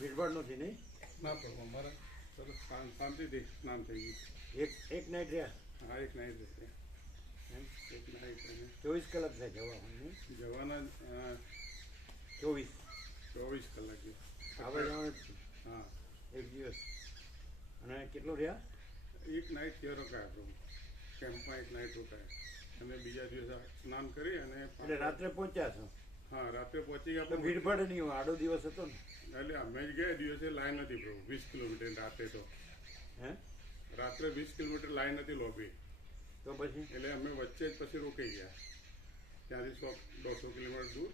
ભીડભાડ નથી નહીં? ના પડો અમારે સરસ શાંતિથી સ્નાન થઈ એક નાઇટ રહ્યા? ગયું. હા, એક નાઇટ રહેશે. એમ એક નાઇટ અને 24 કલાક થાય જવાનું નહીં? જવાના 24 કલાક છે. આવવા જવાનું જ છે. હા, એક દિવસ. અને કેટલું રહ્યા? એક નાઇટ ત્યાં રોકાયા પ્રભુ. કેમ્પમાં એક નાઇટ રોકાયા અને બીજા દિવસે સ્નાન કરી અને એટલે રાત્રે પહોંચ્યા છો? હા, રાત્રે પહોંચી ગયા. તો ભીડભાડ નહીં હોય, આડો દિવસ હતો ને? એટલે અમે જ ગયા દિવસે લાઈન હતી પ્રભુ, 20 કિલોમીટર રાત્રે. તો હે રાત્રે 20 કિલોમીટર લાઈન હતી લોબી. તો પછી એટલે અમે વચ્ચે જ પછી રોકાઈ ગયા. ત્યાંથી 100-150 કિલોમીટર દૂર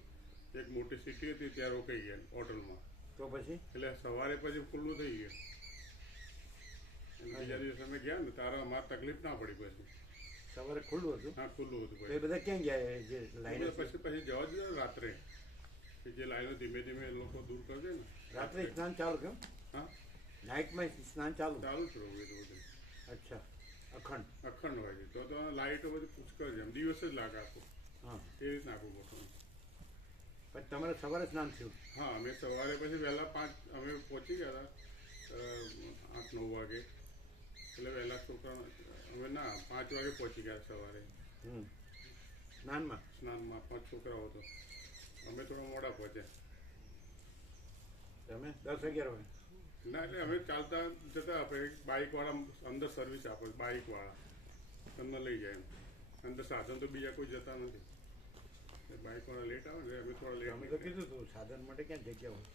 એક મોટી સિટી હતી, ત્યાં રોકાઈ ગયા હોટલમાં. તો પછી એટલે સવારે પછી ખુલ્લું થઈ ગયું. અને બીજા દિવસે અમે ગયા ને તારા અમારે તકલીફ ના પડી. પછી સવારે ખુલ્લું હતું? હા, ખુલ્લું હતું. તો એ બધા ક્યાં ગયા જે લાઈન? પછી જવા જ રાત્રે કે જે લાઈનો ધીમે ધીમે લોકો દૂર કરશે ને. રાત્રે સ્નાન ચાલુ કેમ? હા, નાઇટમાં સ્નાન ચાલુ? ચાલુ જ રહું એ તો બધું. અચ્છા, અખંડ? અખંડ હોય છે. તો લાઇટો બધી પુષ્કળ છે. એમ દિવસ જ લાગે આખું. હા, એ રીતના આખું મોટું. પછી તમારે સવારે સ્નાન થયું? હા, અમે સવારે પછી વહેલા 5 અમે પહોંચી ગયા હતા 8-9 વાગે. એટલે વહેલા છોકરા અમે 5 વાગે પહોંચી ગયા સવારે સ્નાનમાં? સ્નાનમાં 5 છોકરાઓ હતો. અમે થોડા મોડા પહોંચ્યા. તમે 10-11 વાગે? ના, એટલે અમે ચાલતા જતા આપણે બાઇકવાળા અંદર સર્વિસ આપે. બાઇકવાળા તમને લઈ જાય એમ. અંદર સાધન તો બીજા કોઈ જતા નથી. બાઇકવાળા લેટ આવે ને અમે થોડા લેટ. અમે તો કીધું હતું સાધન માટે ક્યાં જગ્યા હોય,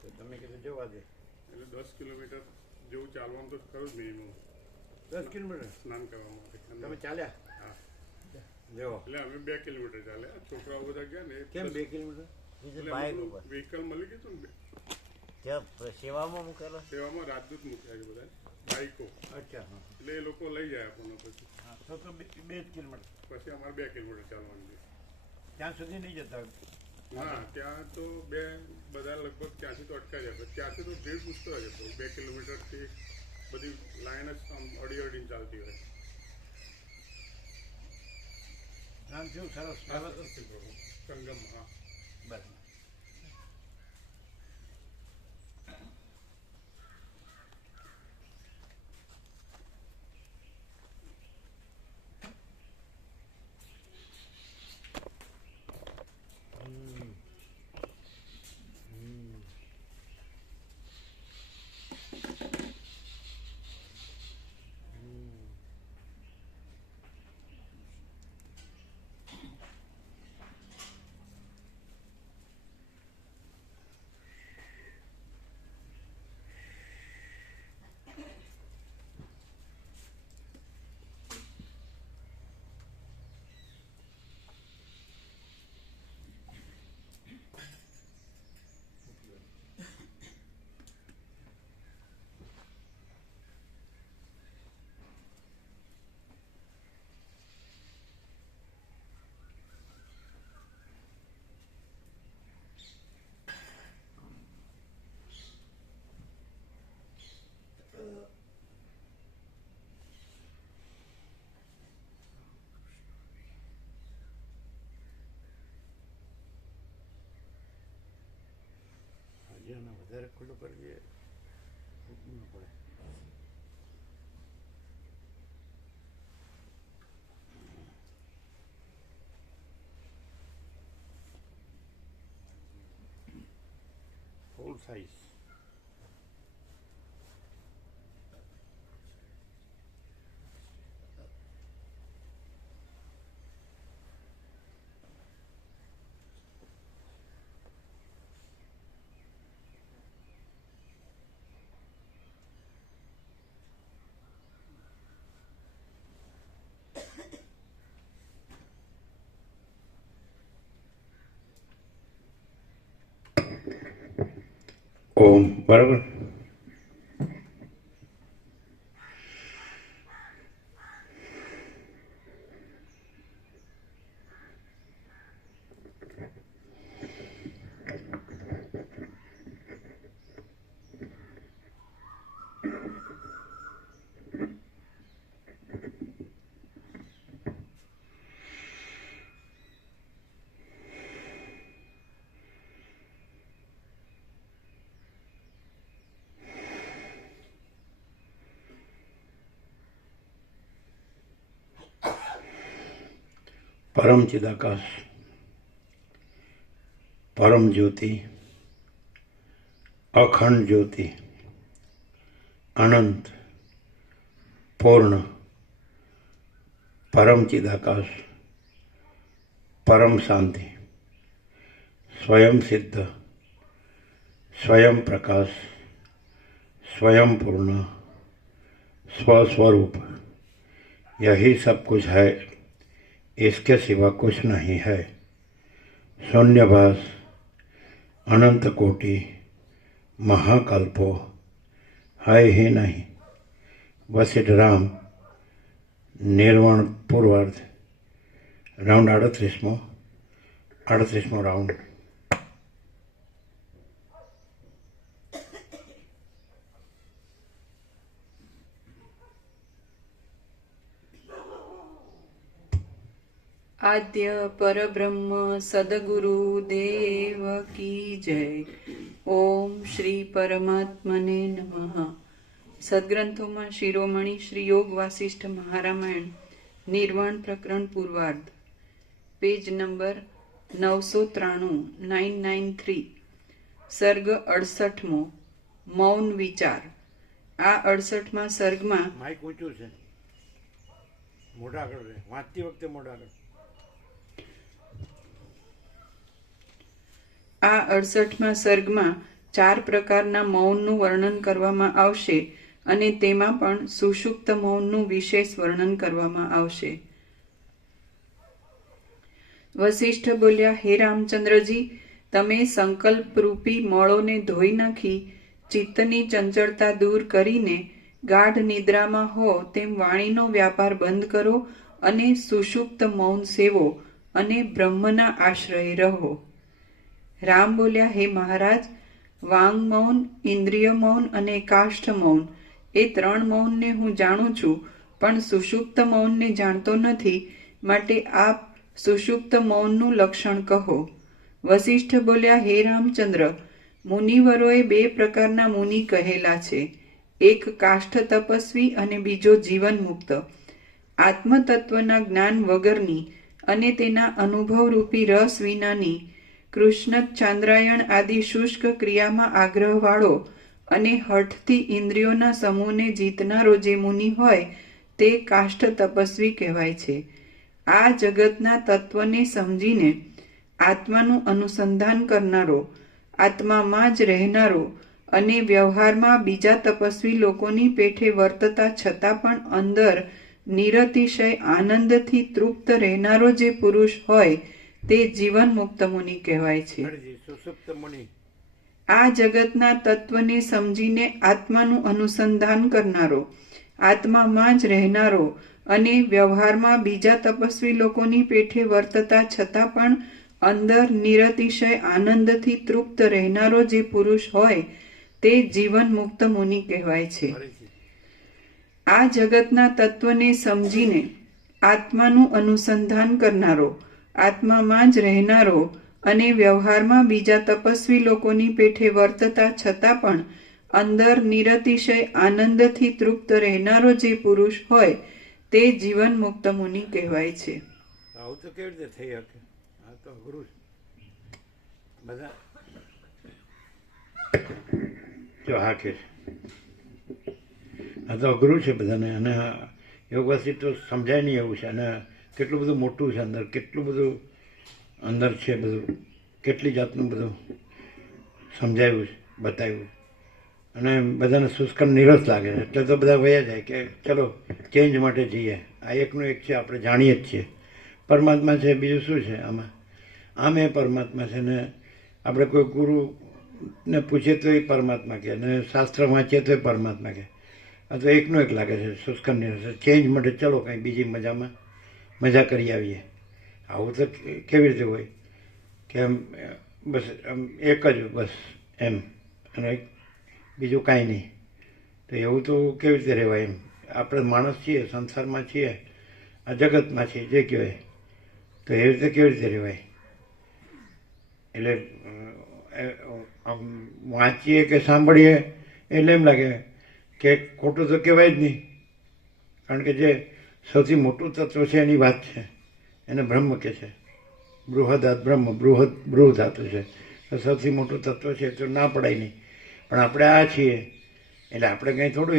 તો તમે કીધું જવા દે. એટલે 10 કિલોમીટર જેવું ચાલવાનું તો ખરું જ મિનિમમ. 10 કિલોમીટર સ્નાન કરવા માટે. તમે ચાલ્યા? હા, જવો. એટલે અમે 2 કિલોમીટર ચાલ્યા. છોકરાઓ બધા ગયા ને. કેમ 2 કિલોમીટર? વ્હીકલ મળી ગયું હતું ને. સેવામાં મૂકેલો? સેવામાં રાજદૂત મૂક્યા છે બધા બાઇકો. અચ્છા, હા. એટલે એ લોકો લઈ જાય આપણને. પછી તો 2 જ કિલોમીટર. પછી અમારે 2 કિલોમીટર ચાલવાનું છે. ત્યાં સુધી નહીં જતા? હા, ત્યાં તો બધા લગભગ ત્યાંથી તો અટકાઈ જાય. ત્યાંથી તો ભીડ પૂછતો હોય છે. 2 કિલોમીટરથી બધી લાઈન જ આમ અડીને ચાલતી હોય. સ્નાન થયું સરસ? સંગમ. હા, બસ. હજી આને વધારે ખુલ્લું કરી દઈએ ન પડે. ફૂલ સાઇઝ. ઓમ બરાબર. પરમ ચિદાકાશ, પરમ જ્યોતિ, અખંડ જ્યોતિ, અનંત, પૂર્ણ, પરમ ચિદાકાશ, પરમ શાંતિ, स्वयं सिद्ध, स्वयं प्रकाश, स्वयं पूर्ण, स्वस्वरूप, यही सब कुछ है, इसके सिवा कुछ नहीं है। शून्यभास, अनंत कोटि, महाकल्पो है ही नहीं। वशिष्ठ राम, निर्वाण पूर्वार्ध, राउंड 38मो राउंड। आद्य परब्रह्म सद्गुरु देव की जय। ओम श्री परमात्मने नमः। સદગ્રંથોમાં શિરોમણી શ્રી યોગ વાસિષ્ઠ મહારામાયણ નિર્વાણ પ્રકરણ પૂર્વાર્ધ, પેજ નંબર 993, 993, સર્ગ 68મો, મૌન વિચાર। આ 68મા સર્ગમાં માઇક ઊંચું છે, મોઢા આગળ રહે, વાંચતી વખતે મોઢા આગળ। આ 68મા સર્ગમાં 4 પ્રકારના મૌનનું વર્ણન કરવામાં આવશે અને તેમાં પણ સુષુપ્ત મૌનનું વિશેષ વર્ણન કરવામાં આવશે। વશિષ્ઠ બોલ્યા, હે રામચંદ્રજી, તમે સંકલ્પરૂપી મળોને ધોઈ નાખી ચિત્તની ચંચળતા દૂર કરીને ગાઢ નિદ્રામાં હો તેમ વાણીનો વ્યાપાર બંધ કરો અને સુષુપ્ત મૌન સેવો અને બ્રહ્મના આશ્રય રહો। રામ બોલ્યા, હે મહારાજ, વાંગ મૌન, ઇન્દ્રિય મૌન અને કાષ્ઠ મૌન એ 3 મૌનને હું જાણું છું, પણ સુષુપ્ત મૌનને જાણતો નથી, માટે આપ સુષુપ્ત મૌનનું લક્ષણ કહો। વશિષ્ઠ બોલ્યા, હે રામચંદ્ર, મુનિવરોએ 2 પ્રકારના મુનિ કહેલા છે, એક કાષ્ઠ તપસ્વી અને બીજો જીવન મુક્ત, આત્મતત્વના જ્ઞાન વગરની અને તેના અનુભવરૂપી રસ વિનાની કૃષ્ણ ચાંદ્રાયણ આદિ શુષ્ક ક્રિયામાં આગ્રહવાળો અને હઠથી ઇન્દ્રિયોના સમૂહને જીતનારો જે મુનિ હોય તે કાષ્ઠ તપસ્વી કહેવાય છે। આ જગતના તત્વને સમજીને આત્માનું અનુસંધાન કરનારો, આત્મામાં જ રહેનારો અને વ્યવહારમાં બીજા તપસ્વી લોકોની પેઠે વર્તતા છતાં પણ અંદર નિરતિશય આનંદથી તૃપ્ત રહેનારો જે પુરુષ હોય તે જીવન મુક્ત મુનિ કહેવાય છે। સુષુપ્ત મુનિ આ જગતના તત્વને સમજીને આત્માનું અનુસંધાન કરનારો, આત્મામાં જ રહેનારો અને વ્યવહારમાં બીજા તપસ્વી લોકોની પેઠે વર્તતા છતાં પણ અંદર નિરતિશય આનંદથી તૃપ્ત રહેનારો જે પુરુષ હોય તે જીવન મુક્ત મુનિ કહેવાય છે। આ જગતના તત્વને સમજીને આત્માનું અનુસંધાન કરનારો, આત્મામાં જ રહેનારો અને વ્યવહારમાં બીજા તપસ્વી લોકોની પેઠે વર્તતા છતાં પણ અંદર નિરતિશય આનંદથી તૃપ્ત રહેનારો જે પુરુષ હોય તે જીવન મુક્ત મુનિ કહેવાય છે। આવું તો કેવી રીતે થઈ શકે? આ તો અઘરું છે બધા। જો હા કે આ તો અઘરું છે બધાને, અને યોગ વસ્તુ તો સમજાય નહીં એવું છે, અને કેટલું બધું મોટું છે અંદર, કેટલું બધું અંદર છે, બધું કેટલી જાતનું બધું સમજાવ્યું છે, બતાવ્યું, અને બધાને શુષ્કન નિરસ લાગે છે એટલે તો બધા વયા જાય કે ચલો ચેન્જ માટે જઈએ। આ એકનું એક છે, આપણે જાણીએ જ છીએ પરમાત્મા છે, બીજું શું છે આમાં? આમે પરમાત્મા છે ને આપણે કોઈ ગુરુને પૂછીએ તો એ પરમાત્મા કહે, અને શાસ્ત્ર વાંચીએ તો એ પરમાત્મા કહે। આ તો એકનું એક લાગે છે શુષ્કન નિરસ, ચેન્જ માટે ચલો કંઈ બીજી મજા કરી આવીએ। આવું તો કેવી રીતે હોય કે એમ બસ એમ એક જ બસ એમ, અને બીજું કાંઈ નહીં, તો એવું તો કેવી રીતે રહેવાય? એમ આપણે માણસ છીએ, સંસારમાં છીએ, આ જગતમાં છીએ જે કહેવાય, તો એવી રીતે કેવી રીતે રહેવાય? એટલે વાંચીએ કે સાંભળીએ એટલે એમ લાગે કે ખોટું તો કહેવાય જ નહીં, કારણ કે જે સૌથી મોટું તત્વ છે એની વાત છે, એને બ્રહ્મ કહે છે. બૃહદાત બ્રહ્મ, બૃહ ધાતુ છે. તો સૌથી મોટું તત્વ છે તો ના પડાય નહીં. પણ આપણે આ છીએ એટલે આપણે કંઈ થોડું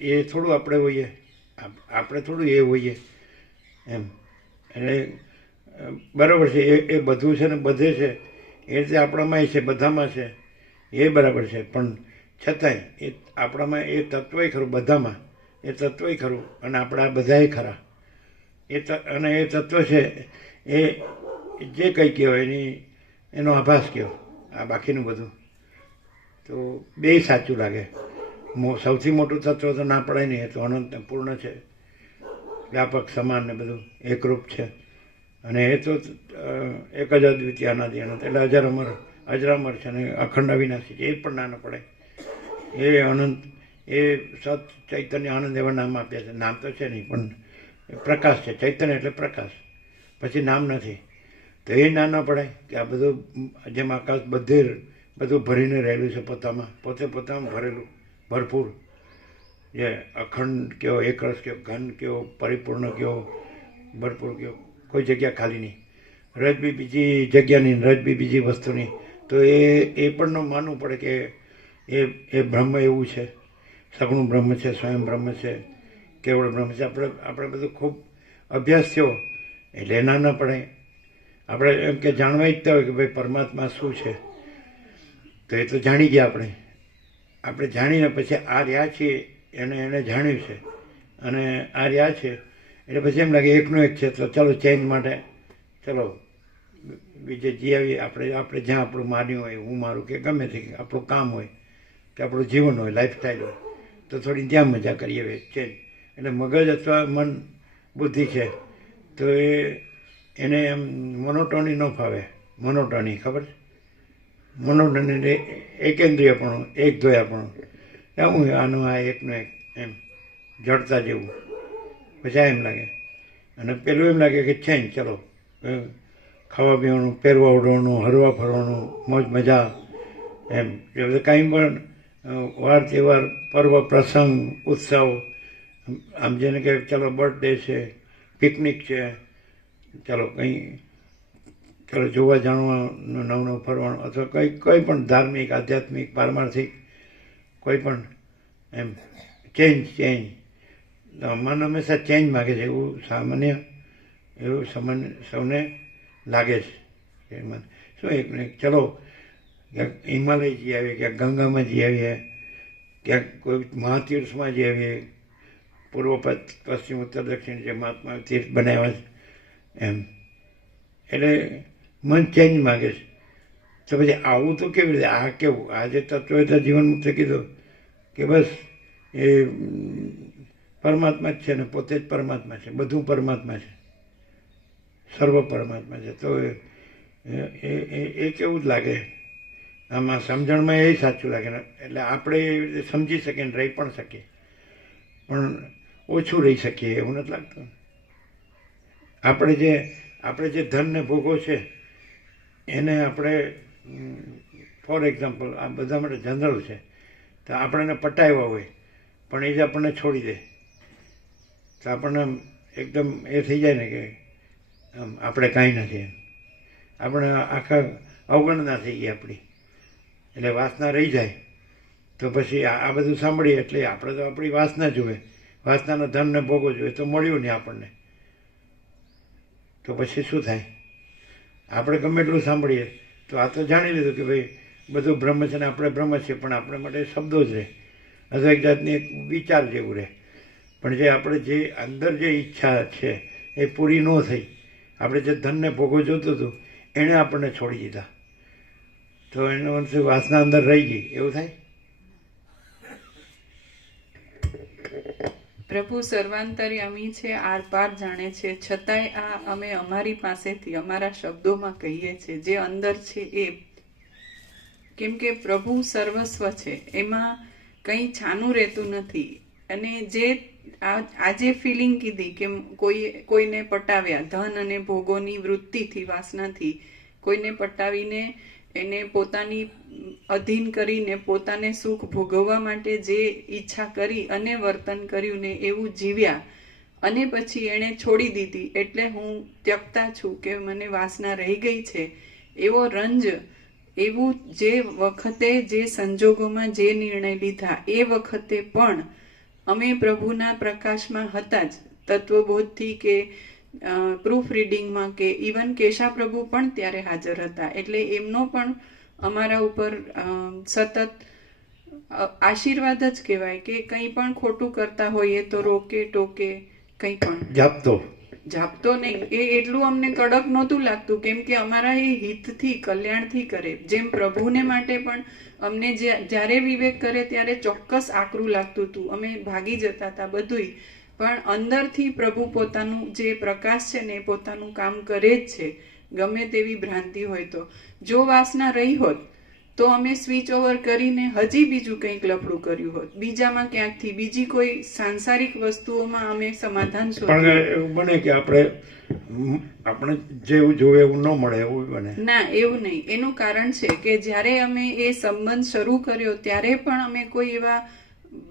એ થોડું આપણે હોઈએ, આપણે થોડું એ હોઈએ એમ. એટલે બરાબર છે, એ બધું છે ને બધે છે, એ રીતે આપણામાં છે, બધામાં છે, એ બરાબર છે. પણ છતાંય એ આપણામાં એ તત્વય ખરું, બધામાં એ તત્વય ખરું, અને આપણા બધાય ખરા. અને એ તત્વ છે એ જે કંઈ કહેવાય એનો આભાસ કહેવો. આ બાકીનું બધું તો બેય સાચું લાગે. સૌથી મોટું તત્વ તો ના પડાય નહીં, એ તો અનંત પૂર્ણ છે, વ્યાપક સમાન ને બધું એકરૂપ છે. અને એ તો એક જ અદ્વિતીય અનાદિ અનંત, એટલે અજરામર છે ને અખંડ અવિનાશી છે. એ પણ ના પડાય. એ અનંત, એ સત ચૈતન્ય આનંદ એવા નામ આપ્યા છે. નામ તો છે નહીં, પણ પ્રકાશ છે. ચૈતન્ય એટલે પ્રકાશ, પછી નામ નથી. તો એ ના પડાય કે આ બધું જેમ આકાશ બધું ભરીને રહેલું છે પોતામાં, પોતામાં ભરેલું, ભરપૂર. જે અખંડ કયો, એકરસ કયો, ઘન કયો, પરિપૂર્ણ કયો, ભરપૂર કયો, કોઈ જગ્યા ખાલી નહીં. રજ બી બીજી જગ્યાની, રજ બી બીજી વસ્તુની. તો એ પણ માનવું પડે કે એ બ્રહ્મ એવું છે, સગુણ બ્રહ્મ છે, સ્વયં બ્રહ્મ છે, કેવળ બ્રહ્મ છે. આપણે બધું ખૂબ અભ્યાસ થયો એટલે ના પડાય. આપણે એમ કે જાણવા ઈચ્છતા હોય કે ભાઈ પરમાત્મા શું છે, તો એ તો જાણી ગયા આપણે જાણીને પછી આ રહ્યા છીએ, એને જાણ્યું છે, અને આ રહ્યા છે એટલે પછી એમ લાગે એકનો એક છે. તો ચલો ચેન્જ માટે ચલો બીજે જે આવી આપણે જ્યાં આપણું માન્યું હોય, હું મારું કે ગમે તે આપણું કામ હોય કે આપણું જીવન હોય, લાઈફસ્ટાઈલ હોય, તો થોડી ત્યાં મજા કરીએ હવે ચેન્જ. એટલે મગજ અથવા મન બુદ્ધિ છે તો એને એમ મોનોટોની ન ફાવે. મોનોટોની ખબર છે? મોનોટોની એટલે એકેન્દ્રિયપણું, એક ધોયાપણું. હું આનું આ એકનું એક એમ જડતા જેવું. પછી એમ લાગે. અને પેલું એમ લાગે કે ચેન્જ, ચલો ખાવા પીવાનું, પહેરવા ઓઢવાનું, હરવા ફરવાનું, મોજ મજા એમ. એ બધું કાંઈ પણ વાર તહેવાર, પર્વ પ્રસંગ, ઉત્સવ, આમ જેને કે ચલો બર્થડે છે, પિકનિક છે, ચાલો કંઈ ચાલો જોવા જાણવાનું, નવું ફરવાનું, અથવા કંઈ પણ ધાર્મિક, આધ્યાત્મિક, પારમાર્થિક કોઈ પણ એમ ચેન્જ. મન હંમેશા ચેન્જ માગે છે, એવું સૌને લાગે છે. શું એક ચલો ક્યાંક હિમાલય જઈ આવીએ, ક્યાંક ગંગામાં જઈ આવીએ, ક્યાંક કોઈ મહાતીર્થમાં જઈ આવીએ, પૂર્વ પશ્ચિમ ઉત્તર દક્ષિણ જે મહાત્મા તીર્થ બનાવ્યા છે એમ. એટલે મન ચેન્જ માગે છે. તો પછી આવું તો કેવી રીતે? આ કેવું? આ જે તત્વ તો જીવન મુક્ત કીધું કે બસ એ પરમાત્મા જ છે ને પોતે જ પરમાત્મા છે, બધું પરમાત્મા છે, સર્વ પરમાત્મા છે. તો એ કેવું જ લાગે આમાં સમજણમાં, એ સાચું લાગે ને. એટલે આપણે એવી રીતે સમજી શકીએ ને રહી પણ શકીએ, પણ ઓછું રહી શકીએ એવું નથી લાગતું. આપણે જે ધન ને ભોગો છે એને આપણે ફોર એક્ઝામ્પલ આ બધા માટે જનરલ છે. તો આપણને પટાવ્યા હોય પણ એ જ આપણને છોડી દે તો આપણને એકદમ એ થઈ જાય ને કે આપણે કાંઈ નથી એમ. આપણે આખા અવગણના થઈ ગઈ આપણી. એટલે વાસના રહી જાય તો પછી આ બધું સાંભળીએ એટલે આપણે તો આપણી વાસના જુએ, વાસનાના ધનને ભોગો જોઈએ તો મળ્યું નહીં આપણને. તો પછી શું થાય? આપણે ગમે એટલું સાંભળીએ તો આ તો જાણી લીધું કે ભાઈ બધું બ્રહ્મ છે ને આપણે બ્રહ્મ છીએ, પણ આપણે માટે શબ્દો જ રહે, અથવા એક જાતની એક વિચાર જેવું રહે. પણ જે આપણે જે અંદર જે ઈચ્છા છે એ પૂરી ન થઈ, આપણે જે ધનને ભોગો જોતું હતું એણે આપણને છોડી દીધા, તો એનો અર્થ વાસના અંદર રહી ગઈ, એવું થાય. પ્રભુ સર્વાંતર્યામી છે, આર પાર જાણે છે, છતાંય આ અમે અમારી પાસેથી અમારા શબ્દોમાં કહીએ છીએ જે અંદર છે એ. કેમ કે પ્રભુ સર્વસ્વ છે, એમાં કંઈ છાનું રહેતું નથી. અને જે આજે ફિલિંગ કીધી કે કોઈને પટાવ્યા, ધન અને ભોગોની વૃત્તિથી, વાસનાથી કોઈને પટાવીને એને પોતાની અધીન કરીને પોતાને સુખ ભોગવવા માટે જે ઈચ્છા કરી અને વર્તન કર્યું ને એવું જીવ્યા, અને પછી એણે છોડી દીધી એટલે હું ત્યક્તા છું કે મને વાસના રહી ગઈ છે, એવો રંજ, એવું જે વખતે જે સંજોગોમાં જે નિર્ણય લીધા એ વખતે પણ અમે પ્રભુના પ્રકાશમાં હતા જ, તત્વબોધથી કે પ્રૂફ રીડિંગમાં કે ઇવન કેશા પ્રભુ પણ ત્યારે હાજર હતા. એટલે એમનો પણ અમારા ઉપર સતત આશીર્વાદ જ કહેવાય કે કંઈ પણ ખોટું કરતા હોઈએ તો રોકે ટોકે, કંઈ પણ જાપતો નહીં. એ એટલું અમને કડક નહોતું લાગતું, કેમ કે અમારા એ હિતથી, કલ્યાણથી કરે. જેમ પ્રભુને માટે પણ અમને જ્યારે વિવેક કરે ત્યારે ચોક્કસ આકરું લાગતું હતું, અમે ભાગી જતા હતા બધુંય, પણ અંદરથી પ્રભુ પોતાનું જે પ્રકાશ છે ને એ પોતાનું કામ કરે જ છે, ગમે તેવી ભ્રાંતિ હોય તો. જો વાસના રહી હોત તો અમે સ્વિચ ઓવર કરીને હજી બીજું કંઈક લફડું કર્યું હોત, બીજામાં ક્યાંકથી બીજી કોઈ સાંસારિક વસ્તુઓમાં અમે સમાધાન પણ એવું બને કે આપણે જેવું જોવે એવું ન મળે, એવું બને ના, એવું નહીં. એનું કારણ છે કે જ્યારે અમે એ સંબંધ શરૂ કર્યો ત્યારે પણ અમે કોઈ એવા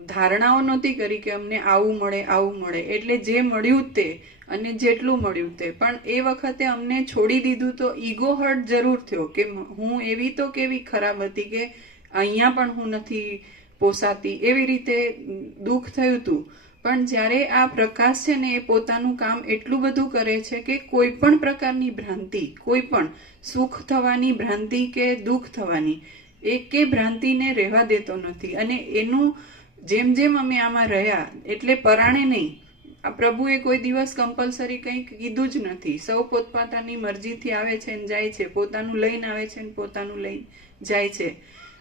ધારણાઓ નહોતી કરી કે અમને આવું મળે આવું મળે, એટલે જે મળ્યું તે અને જેટલું મળ્યું તે. પણ એ વખતે અમને છોડી દીધું તો ઈગો હર્ટ જરૂર થયો કે હું એવી તો કેવી ખરાબ હતી કે અહીંયા પણ હું નથી પોસાતી, એવી રીતે દુઃખ થયું હતું. પણ જ્યારે આ પ્રકાશ છે ને એ પોતાનું કામ એટલું બધું કરે છે કે કોઈ પણ પ્રકારની ભ્રાંતિ, કોઈ પણ સુખ થવાની ભ્રાંતિ કે દુઃખ થવાની કે ભ્રાંતિને રહેવા દેતો નથી. અને એનું જેમ જેમ અમે આમાં રહ્યા એટલે પરાણે નહીં, આ પ્રભુએ કોઈ દિવસ કમ્પલસરી કંઈક કીધું જ નથી. સૌ પોતપોતાની મરજીથી આવે છે ને જાય છે, પોતાનું લઈને આવે છે ને પોતાનું લઈને જાય છે.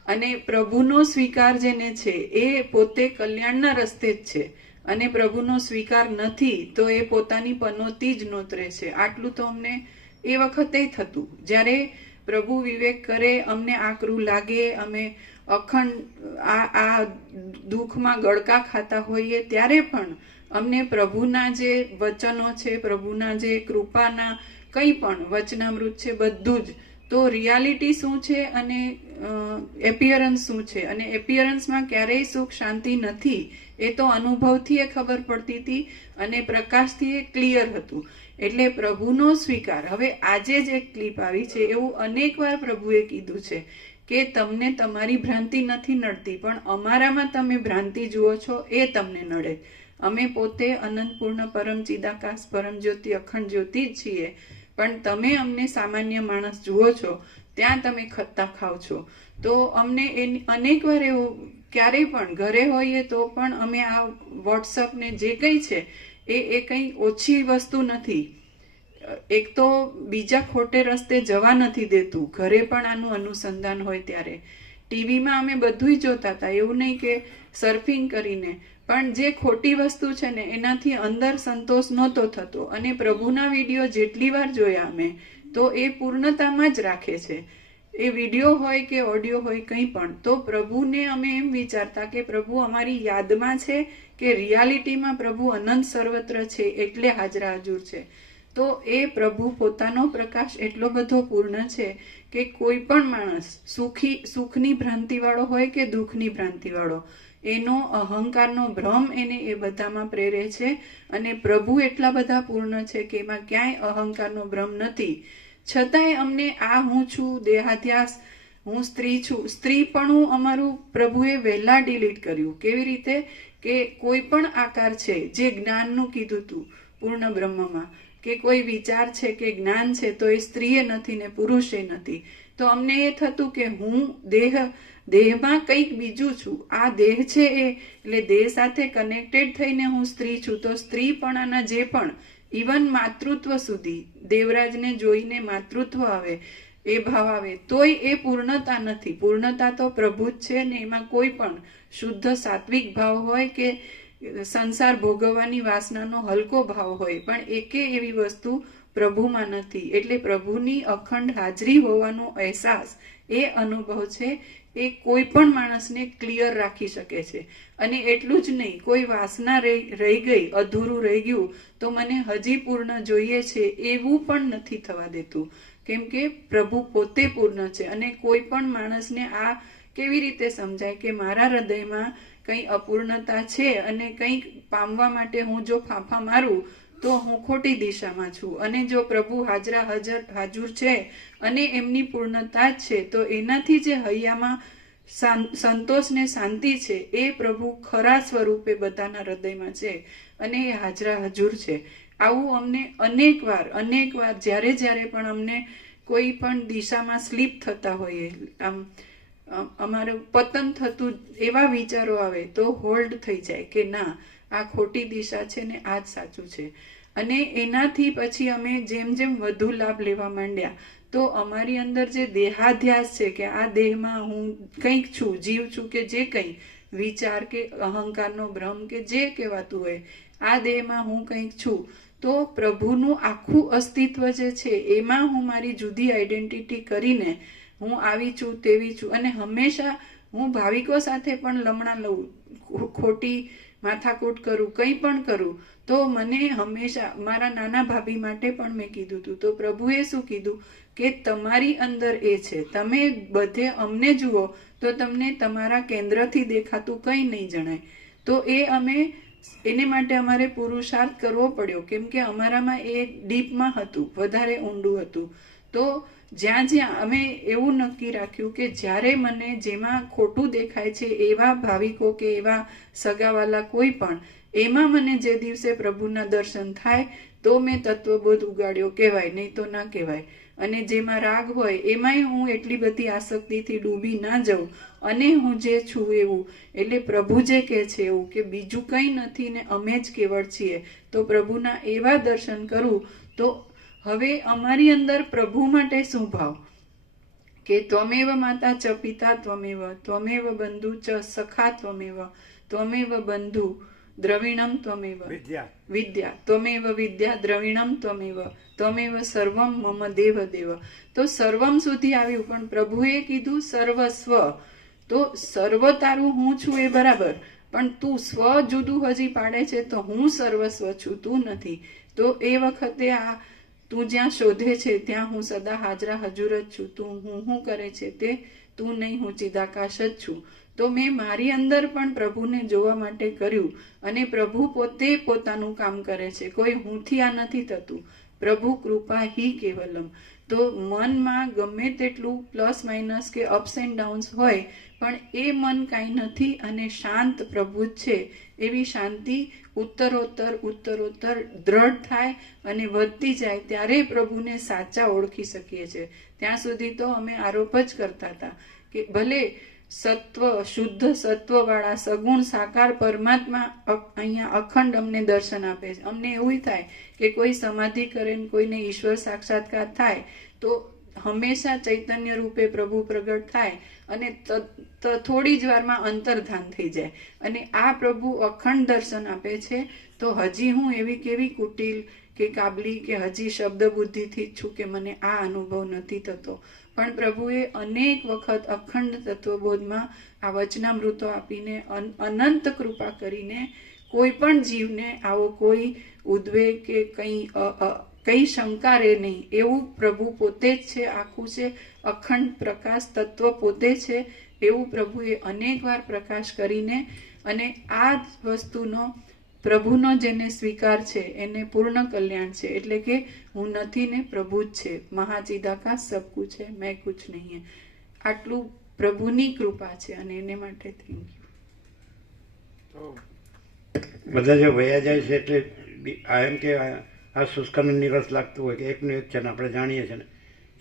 અને પ્રભુનો સ્વીકાર જેને છે એ પોતે કલ્યાણના રસ્તે જ છે, અને પ્રભુનો સ્વીકાર નથી તો એ પોતાની પનોતી જ નોતરે છે. આટલું તો અમને એ વખતે થતું, જ્યારે પ્રભુ વિવેક કરે, અમને આકરું લાગે, અમે અખંડ આ દુઃખમાં ગળકા ખાતા હોઈએ, ત્યારે પણ અમને પ્રભુના જે વચનો છે, પ્રભુના જે કૃપાના કંઈ પણ વચનામૃત છે, બધું જ, તો રિયાલિટી શું છે અને એપિયરન્સ શું છે, અને એપિયરન્સમાં ક્યારેય સુખ શાંતિ નથી, એ તો અનુભવથી એ ખબર પડતી હતી અને પ્રકાશથી એ ક્લિયર હતું. એટલે પ્રભુનો સ્વીકાર. હવે આજે જ એક ક્લિપ આવી છે, એવું અનેક વાર પ્રભુએ કીધું છે કે તમને તમારી ભ્રાંતિ નથી નડતી, પણ અમારામાં તમે ભ્રાંતિ જુઓ છો એ તમને નડે. અમે પોતે અનંતપૂર્ણ પરમ ચિદાકાશ પરમ જ્યોતિ અખંડ જ્યોતિ જ છીએ, પણ તમે અમને સામાન્ય માણસ જુઓ છો, ત્યાં તમે ખત્તા ખાવ છો. તો અમને અનેક વાર એવું, ક્યારેય પણ ઘરે હોઈએ તો પણ અમે આ વોટ્સઅપ ને જે કંઈ છે એ કંઈ ઓછી વસ્તુ નથી. એક તો બીજા ખોટે રસ્તે જવા નથી દેતું, ઘરે પણ આનું અનુસંધાન હોય ત્યારે. ટીવીમાં અમે બધુંય જોતા હતા, એવું નહીં કે સર્ફિંગ કરીને, પણ જે ખોટી વસ્તુ છે ને એનાથી અંદર સંતોષ નહોતો થતો. અને પ્રભુના વિડીયો જેટલી વાર જોયા અમે, તો એ પૂર્ણતામાં જ રાખે છે. એ વિડીયો હોય કે ઓડિયો હોય કંઈ પણ, તો પ્રભુને અમે એમ વિચારતા કે પ્રભુ અમારી યાદમાં છે કે રિયાલિટીમાં પ્રભુ અનંત સર્વત્ર છે, એટલે હાજરા હજુર છે. તો એ પ્રભુ પોતાનો પ્રકાશ એટલો બધો પૂર્ણ છે કે કોઈ પણ માણસ સુખની ભ્રાંતિવાળો હોય કે દુઃખની ભ્રાંતિવાળો, એનો અહંકારનો ભ્રમ એને એ બધામાં પ્રેરે છે. અને પ્રભુ એટલા બધા પૂર્ણ છે કે એમાં ક્યાંય અહંકારનો ભ્રમ નથી. છતાંય અમને આ હું છું, દેહાધ્યાસ, હું સ્ત્રી છું, સ્ત્રીપણું અમારું પ્રભુએ વહેલા ડિલીટ કર્યું. કેવી રીતે કે કોઈ પણ આકાર છે જે જ્ઞાનનું કીધું હતું પૂર્ણ બ્રહ્મમાં, કે કોઈ વિચાર છે કે જ્ઞાન છે તો એ સ્ત્રીએ નથી ને પુરુષે નથી. તો અમને એ થતું કે હું દેહમાં કંઈક બીજું છું, આ દેહ છે એટલે દેહ સાથે કનેક્ટેડ થઈને હું સ્ત્રી છું. તો સ્ત્રીપણાના જે પણ ઇવન માતૃત્વ સુધી, દેવરાજને જોઈને માતૃત્વ આવે, એ ભાવ આવે, તોય એ પૂર્ણતા નથી. પૂર્ણતા તો પ્રભુ જ છે ને એમાં કોઈ પણ શુદ્ધ સાત્વિક ભાવ હોય કે સંસાર ભોગવવાની વાસનાનો હલકો ભાવ હોય, પણ એકે એવી વસ્તુ પ્રભુમાં નથી. એટલે પ્રભુની અખંડ હાજરી હોવાનો અહેસાસ, એ અનુભવ છે, એ કોઈ પણ માણસને ક્લિયર રાખી શકે છે. અને એટલું જ નહીં, કોઈ વાસના રહી ગઈ, અધૂરું રહી ગયું તો મને હજી પૂર્ણ જોઈએ છે એવું પણ નથી થવા દેતું, કેમ કે પ્રભુ પોતે પૂર્ણ છે. અને કોઈ પણ માણસને આ કેવી રીતે સમજાય કે મારા હૃદયમાં કંઈ અપૂર્ણતા છે અને કંઈક પામવા માટે હું જો ફાંફા મારું તો હું ખોટી દિશામાં છું, અને જો પ્રભુ હાજર છે અને એમની પૂર્ણતા જ છે તો એનાથી જે હૈયામાં સંતોષ ને શાંતિ છે એ પ્રભુ ખરા સ્વરૂપે બધાના હૃદયમાં છે અને એ હજુર છે. આવું અમને અનેક વાર જ્યારે પણ અમને કોઈ પણ દિશામાં સ્લીપ થતા હોઈએ, આમ અમારું પતન થતું એવા વિચારો આવે તો હોલ્ડ થઈ જાય કે ના, આ ખોટી દિશા છે ને આ જ સાચું છે. અને એનાથી પછી અમે જેમ જેમ વધુ લાભ લેવા માંડ્યા તો અમારી અંદર જે દેહાધ્યાસ છે કે આ દેહમાં હું કંઈક છું, જીવ છું કે જે કંઈ વિચાર કે અહંકારનો ભ્રમ કે જે કહેવાતું હોય, આ દેહમાં હું કંઈક છું, તો પ્રભુનું આખું અસ્તિત્વ જે છે એમાં હું મારી જુદી આઈડેન્ટિટી કરીને હું આવી છું તેવી છું. અને હંમેશા હું ભાવિકો સાથે પણ લમણા લઉં, ખોટી માથાકૂટ કરું, કંઈ પણ કરું, તો મને હંમેશા મારા નાના ભાભી માટે પણ મેં કીધું હતું, તો પ્રભુએ શું કીધું કે તમારી અંદર એ છે, તમે બધે અમને જુઓ તો તમને તમારા કેન્દ્રથી દેખાતું કંઈ નહીં જણાય. તો એને માટે અમારે પુરુષાર્થ કરવો પડ્યો, કેમ કે અમારામાં એ ડીપમાં હતું, વધારે ઊંડું હતું. તો જ્યાં અમે એવું નક્કી રાખ્યું કે જ્યારે મને જેમાં ખોટું દેખાય છે એવા ભાવિકો કે એવા સગાવાલા કોઈ પણ, એમાં મને જે દિવસે પ્રભુના દર્શન થાય તો મેં તત્વબોધ ઉગાડ્યો કહેવાય, નહીં તો ના કહેવાય. અને જેમાં રાગ હોય એમાંય હું એટલી બધી આસક્તિથી ડૂબી ના જાઉં અને હું જે છું એવું, એટલે પ્રભુ જે કહે છે એવું કે બીજું કંઈ નથી ને અમે જ કેવળ છીએ, તો પ્રભુના એવા દર્શન કરું. તો હવે અમારી અંદર પ્રભુ માટે શું ભાવ કે ત્વમેવ માતા ચ પિતા ત્વમેવ બંધુ ચ સખા ત્વમેવ બંધુ દ્રવિણમ ત્વમેવ વિદ્યા ત્વમેવ વિદ્યા દ્રવિણમ ત્વમેવ સર્વમ મમ દેવ. તો સર્વમ સુધી આવ્યું, પણ પ્રભુએ કીધું સર્વસ્વ. તો સર્વ તારું હું છું એ બરાબર, પણ તું સ્વ જુદું હજી પાડે છે, તો હું સર્વસ્વ છું, તું નથી. તો એ વખતે તું જ્યાં શોધે છે ત્યાં હું સદા હાજરા હજુર જ છું. તું હું કરે છે તે તું નહીં, હું ચિદાકાશ જ છું. તો મેં મારી અંદર પણ પ્રભુને જોવા માટે કર્યું, અને પ્રભુ પોતે પોતાનું કામ કરે છે, કોઈ હુંથી આ નથી થતું. પ્રભુ કૃપા હિ કેવલમ. તો મનમાં ગમે તેટલું પ્લસ માઇનસ કે અપ્સ એન્ડ ડાઉન્સ હોય, પણ એ મન કાંઈ નથી અને શાંત પ્રભુ જ છે. એવી શાંતિ ઉત્તરોત્તર દ્રઢ થાય અને વધતી જાય, ત્યારે પ્રભુને સાચા ઓળખી શકીએ છીએ. ત્યાં સુધી તો અમે આરોપ જ કરતા હતા કે ભલે શુદ્ધ સત્વવાળા સગુણ સાકાર પરમાત્મા અહીંયા અખંડ અમને દર્શન આપે છે. અમને એવું થાય કે કોઈ સમાધિ કરે ને કોઈને ઈશ્વર સાક્ષાત્કાર થાય તો હંમેશા ચૈતન્ય રૂપે પ્રભુ પ્રગટ થાય અને થોડી જ વારમાં અંતર્ધાન થઈ જાય. અને આ પ્રભુ અખંડ દર્શન આપે છે. તો હજી હું એવી કેવી કુટિલ કે કાબલી કે હજી શબ્દ બુદ્ધિથી જ છું કે મને આ અનુભવ નથી થતો. પણ પ્રભુએ અનેક વખત અખંડ તત્વબોધમાં આ વચનામૃતો આપીને અનંત કૃપા કરીને કોઈ પણ જીવને આવો કોઈ ઉદ્વેગ કે કઈ શંકા રહે નહીં, એવું પ્રભુ પોતે જ છે, આખું છે અખંડ પ્રકાશ તત્વ પોતે છે, એવું પ્રભુએ અનેક વાર પ્રકાશ કરીને, અને આ વસ્તુનો પ્રભુનો જેને સ્વીકાર છે એને પૂર્ણ કલ્યાણ છે. એટલે કે હું નથી ને પ્રભુ જ છે. મહાચિદાકાશ સબ કુછ છે, મેં કુછ નહીં. આટલું પ્રભુની કૃપા છે અને એને માટે થેન્ક યુ. બધા જે વયા જાય છે એટલે આ એમ કે આ શુષ્કાને નિરસ લાગતું હોય કે એકનું એક છે ને આપણે જાણીએ છીએ ને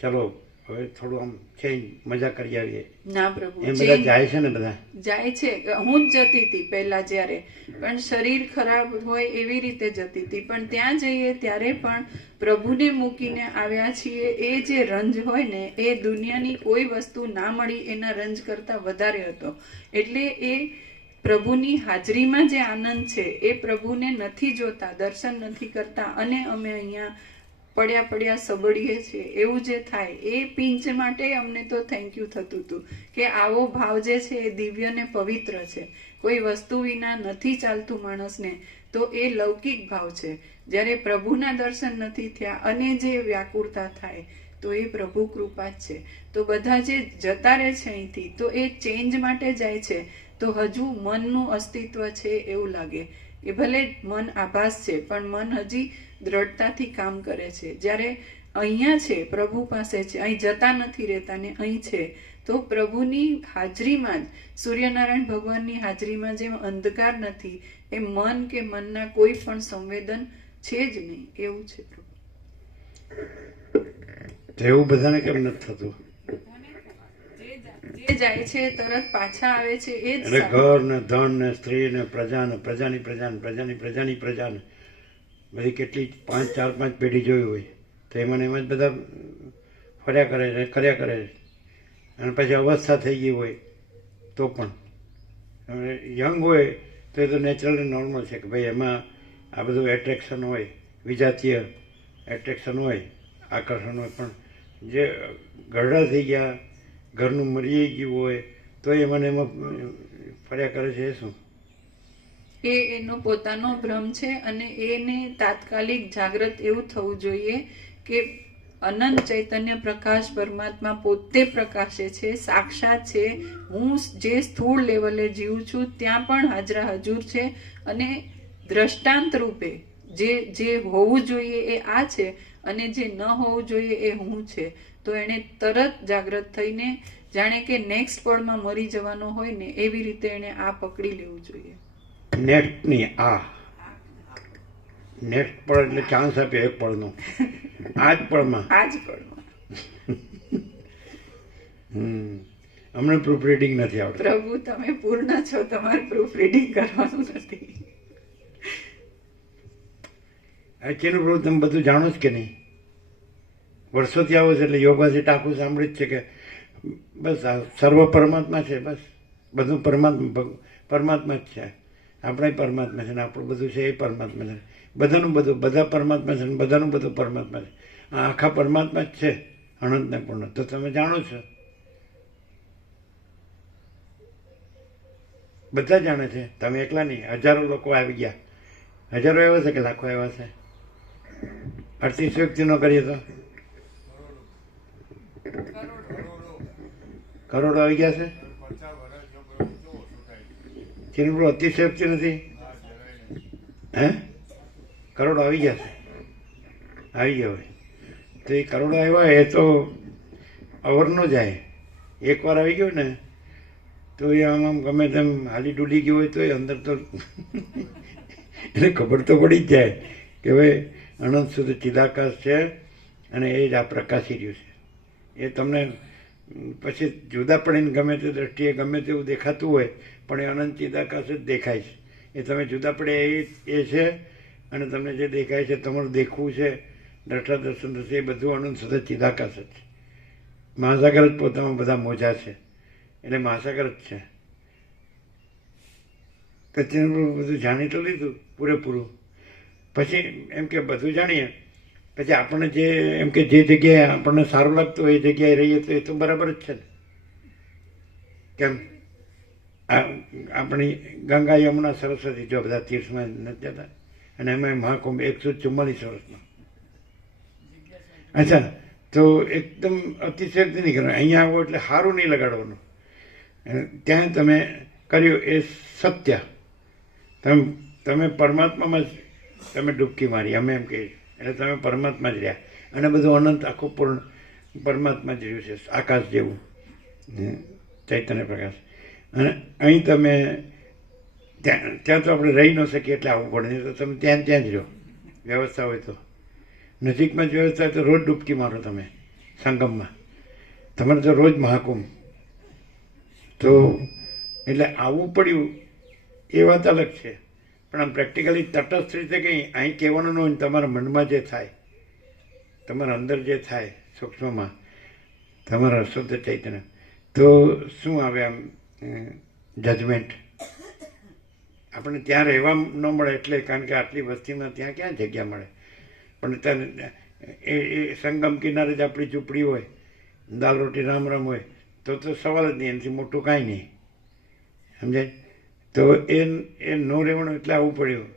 ચલો હવે થોડું આમ ચેન્જ મજા કરી આવીએ. ના પ્રભુ, એમ બધા જાય છે ને, બધા જાય છે. હું જ જતી હતી પહેલા જ્યારે, પણ શરીર ખરાબ હોય એવી રીતે જતી હતી, પણ ત્યાં જઈએ ત્યારે પણ પ્રભુને મૂકીને આવ્યા છીએ. એ જે રંજ હોય ને એ દુનિયાની કોઈ વસ્તુ ના મળી એના રંજ કરતા વધારે હતો. એટલે એ પ્રભુની હાજરીમાં જે આનંદ છે એ પ્રભુને નથી જોતા, દર્શન નથી કરતા, અને અમે અહીંયા પડ્યા સબડીએ છીએ એવું જે થાય, એ પિંચ માટે અમને તો થેન્ક યુ થતું હતું કે આવો ભાવ જે છે એ દિવ્ય ને પવિત્ર છે. કોઈ વસ્તુ વિના નથી ચાલતું માણસને, તો એ લૌકિક ભાવ છે. જ્યારે પ્રભુના દર્શન નથી થયા અને જે વ્યાકુળતા થાય તો એ પ્રભુ કૃપા જ છે. તો બધા જે જતા રહે છે અહીંથી તો એ ચેન્જ માટે જાય છે, તો હજુ મનનું અસ્તિત્વ છે એવું લાગે. એ ભલે મન આભાસ છે પણ મન હજી દ્રઢતાથી કામ કરે છે. જ્યારે અહીંયા છે, પ્રભુ પાસે છે, અહીં જતા નથી રહેતા ને અહીં છે, તો પ્રભુની હાજરીમાં જ, સૂર્યનારાયણ ભગવાનની હાજરીમાં જેમ અંધકાર નથી એ મન કે મનના કોઈ પણ સંવેદન છે જ નહીં, એવું છે પ્રભુ. તો એવું બધાને કેમ નથી થતું? જે જાય છે તરત પાછા આવે છે એ જ એટલે સારું. ઘર ને ધન ને સ્ત્રી ને પ્રજા ને પ્રજાની પ્રજા ને પ્રજાની પ્રજાની પ્રજા ને બધી કેટલી 5 4 5 પેઢી જોઈ હોય તો એમાં ને એમાં જ બધા ફર્યા કરે છે, કર્યા કરે છે. અને પછી અવસ્થા થઈ ગઈ હોય તો પણ યંગ હોય તો એ તો નેચરલી નોર્મલ છે કે ભાઈ એમાં આ બધું એટ્રેક્શન હોય, વિજાતીય એટ્રેક્શન હોય, આકર્ષણ હોય. પણ જે ગરડા થઈ ગયા, ઘરનું મરી ગયું હોય તો એમાં ને એમાં ફર્યા કરે છે. એ શું? એ એનો પોતાનો ભ્રમ છે અને એને તાત્કાલિક જાગૃત એવું થવું જોઈએ કે અનંત ચૈતન્ય પ્રકાશ પરમાત્મા પોતે પ્રકાશે છે, સાક્ષાત છે. હું જે સ્થૂળ લેવલે જીવું છું ત્યાં પણ હાજરા હજુર છે અને દ્રષ્ટાંત રૂપે જે હોવું જોઈએ એ આ છે અને જે ન હોવું જોઈએ એ હું છે. તો એણે તરત જાગૃત થઈને જાણે કે નેક્સ્ટ પળમાં મરી જવાનો હોય ને એવી રીતે એણે આ પકડી લેવું જોઈએ. નેક્સ્ટની નેક્સ્ટ પળ એટલે ચાન્સ આપ્યો એક પળનો, આ જ પળમાં. આ જ પળમાં. અમને પ્રૂફ રીડિંગ નથી આવડતું. પ્રભુ તમે પૂર્ણ છો, તમારે પ્રૂફ રીડિંગ કરવાનું નથી. એચએનું પ્રૂફ તમે બધું જાણો જ કે નહીં? વર્ષોથી આવો છે એટલે યોગાથી ટાંકું સાંભળ્યું જ છે કે બસ આ સર્વ પરમાત્મા છે, બસ બધું પરમાત્મા જ છે. આપણે પરમાત્મા છે ને આપણું બધું છે એ પરમાત્મા છે. બધાનું બધું, બધા પરમાત્મા છે ને બધાનું બધું પરમાત્મા છે. આ આખા પરમાત્મા જ છે, અનંત ને પૂર્ણ. તો તમે જાણો છો, બધા જાણે છે, તમે એકલા નહીં. હજારો લોકો આવી ગયા, હજારો એવા છે કે લાખો એવા છે. અતિશયોક્તિ ન કરીએ તો કરોડો આવી ગયા છે. ચીનપુર અતિશયોક્તિ નથી. હે, કરોડો આવી ગયા છે, આવી ગયા હોય તો એ કરોડો આવ્યા એ તો અવર ન જાય. એકવાર આવી ગયો ને તો એ આમ ગમે તેમ હાલી ડૂલી ગયું હોય તો એ અંદર તો એને ખબર તો પડી જ જાય કે ભાઈ અનંત સુધી ચિદાકાશ છે અને એ જ આ પ્રકાશી રહ્યું છે. એ તમને પછી જુદા પડીને ગમે તે દ્રષ્ટિએ ગમે તેવું દેખાતું હોય પણ એ અનંત ચિદાકાશ જ દેખાય છે. એ તમે જુદા પડે એ છે અને તમને જે દેખાય છે, તમારું દેખવું છે, દ્રષ્ટા દર્શન થશે, એ બધું અનંત સુધી ચિદાકાશ જ છે. મહાસાગર જ પોતામાં બધા મોજા છે એટલે મહાસાગર જ છે. પછી બધું જાણી તો લીધું પૂરેપૂરું. પછી એમ કે બધું જાણીએ પછી આપણને જે એમ કે જે જગ્યાએ આપણને સારું લાગતું હોય એ જગ્યાએ રહીએ તો એ તો બરાબર જ છે ને. કેમ આપણી ગંગા, યમુના, સરસ્વતી જો બધા તીર્થમાં નથી જતા અને એમાં મહાકુંભ 144 વર્ષમાં. અચ્છા, તો એકદમ અતિશયોક્તિ નહીં કરવાનું. અહીંયા આવો એટલે સારું નહીં લગાડવાનું. ત્યાં તમે કર્યું એ સત્ય. તમે પરમાત્મામાં જ તમે ડૂબકી મારી, અમે એમ કહીએ. એટલે તમે પરમાત્મા જ રહ્યા અને બધું અનંત આખું પૂર્ણ પરમાત્મા જ રહ્યું છે, આકાશ જેવું ચૈતન્ય પ્રકાશ. અને અહીં તમે ત્યાં તો આપણે રહી ન શકીએ એટલે આવવું પડે. નહીં તો તમે ત્યાં જ રહો, વ્યવસ્થા હોય તો. નજીકમાં જ વ્યવસ્થા હોય તો રોજ ડૂબકી મારો તમે સંગમમાં. તમારે તો રોજ મહાકુંભ. તો એટલે આવવું પડ્યું એ વાત અલગ છે. પણ આમ પ્રેક્ટિકલી તટસ્થ રીતે કંઈ અહીં કહેવાનું ન હોય. તમારા મનમાં જે થાય, તમારા અંદર જે થાય સૂક્ષ્મમાં, તમારા શુદ્ધ ચૈતન્ય, તો શું આવે આમ જજમેન્ટ. આપણને ત્યાં રહેવા ન મળે એટલે, કારણ કે આટલી વસ્તીમાં ત્યાં ક્યાં જગ્યા મળે. પણ ત્યાં એ સંગમ કિનારે જ આપણી ઝૂંપડી હોય, દાલ રોટી રામ રામ હોય તો સવાલ જ નહીં, એનાથી મોટું કાંઈ નહીં. સમજાય? તો એ ન રહેવાનું એટલે આવવું પડ્યું.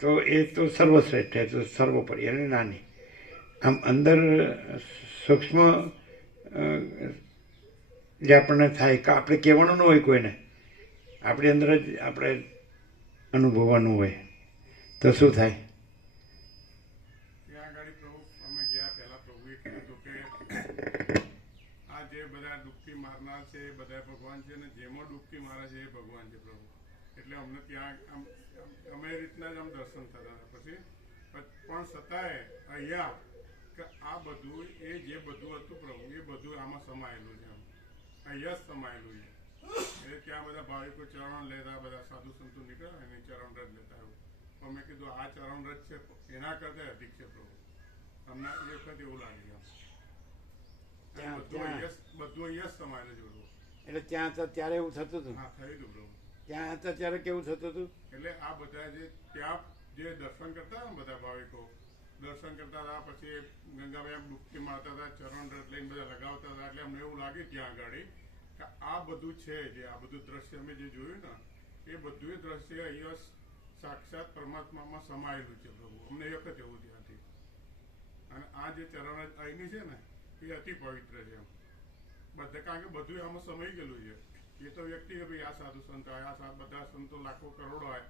તો એ તો સર્વશ્રેષ્ઠ છે, તો સર્વોપરી અને નાની. આમ અંદર સૂક્ષ્મ જે આપણને થાય કે આપણે કહેવાનું ન હોય કોઈને, આપણી અંદર જ આપણે અનુભવવાનું હોય, તો શું થાય? ત્યાં આગળ પ્રભુ અમે ગયા પહેલા પ્રભુએ કીધું કે આ જે બધા ડૂબકી મારનાર છે એ બધા ભગવાન છે, અને જેમાં ડૂબકી મારે છે એ ભગવાન છે પ્રભુ. એટલે અમને ત્યાં અમે એ રીતના જ આમ દર્શન થતા હતા. પછી પણ છતાંય અહીંયા કે આ બધું એ જે બધું હતું પ્રભુ એ બધું આમાં સમાયેલું છે, અહીંયા જ સમાયેલું છે. એટલે ત્યાં બધા ભાવિકો ચરણ લેતા, બધા સાધુ સંતો નીકળ્યા અને ચરણ રથ લેતા આવ્યું. અમે કીધું આ ચરણ રથ છે એના કરતા અધિક છે પ્રભુ. અમને એ વખત એવું લાગ્યું બધું અહીંયા જ સમાયેલું છે પ્રભુ. એટલે ત્યાં હતા ત્યારે એવું થતું હતું? હા, થયું હતું પ્રભુ. ત્યાં હતા ત્યારે કેવું થતું હતું? એટલે આ બધા જે ત્યાં જે દર્શન કરતા હતા ને બધા ભાવિકો દર્શન કરતા હતા, પછી ગંગાભાઈ આમ ડૂબકી મારતા હતા, ચરણ રથ લઈને બધા લગાવતા હતા. એટલે અમને એવું લાગ્યું ત્યાં આગળ કે આ બધું છે, જે આ બધું દ્રશ્ય અમે જે જોયું ને એ બધું દ્રશ્ય અહીંયા સાક્ષાત પરમાત્મામાં સમાયેલું છે પ્રભુ. અમને એક જ એવું ત્યાંથી. અને આ જે ચરણ રથ અહીંની છે ને એ અતિ પવિત્ર છે બધા, કારણ કે બધું આમાં સમાઈ ગયેલું છે. એ તો વ્યક્તિ કે ભાઈ આ સાધુ સંત હોય, આ બધા સંતો લાખો કરોડો હોય,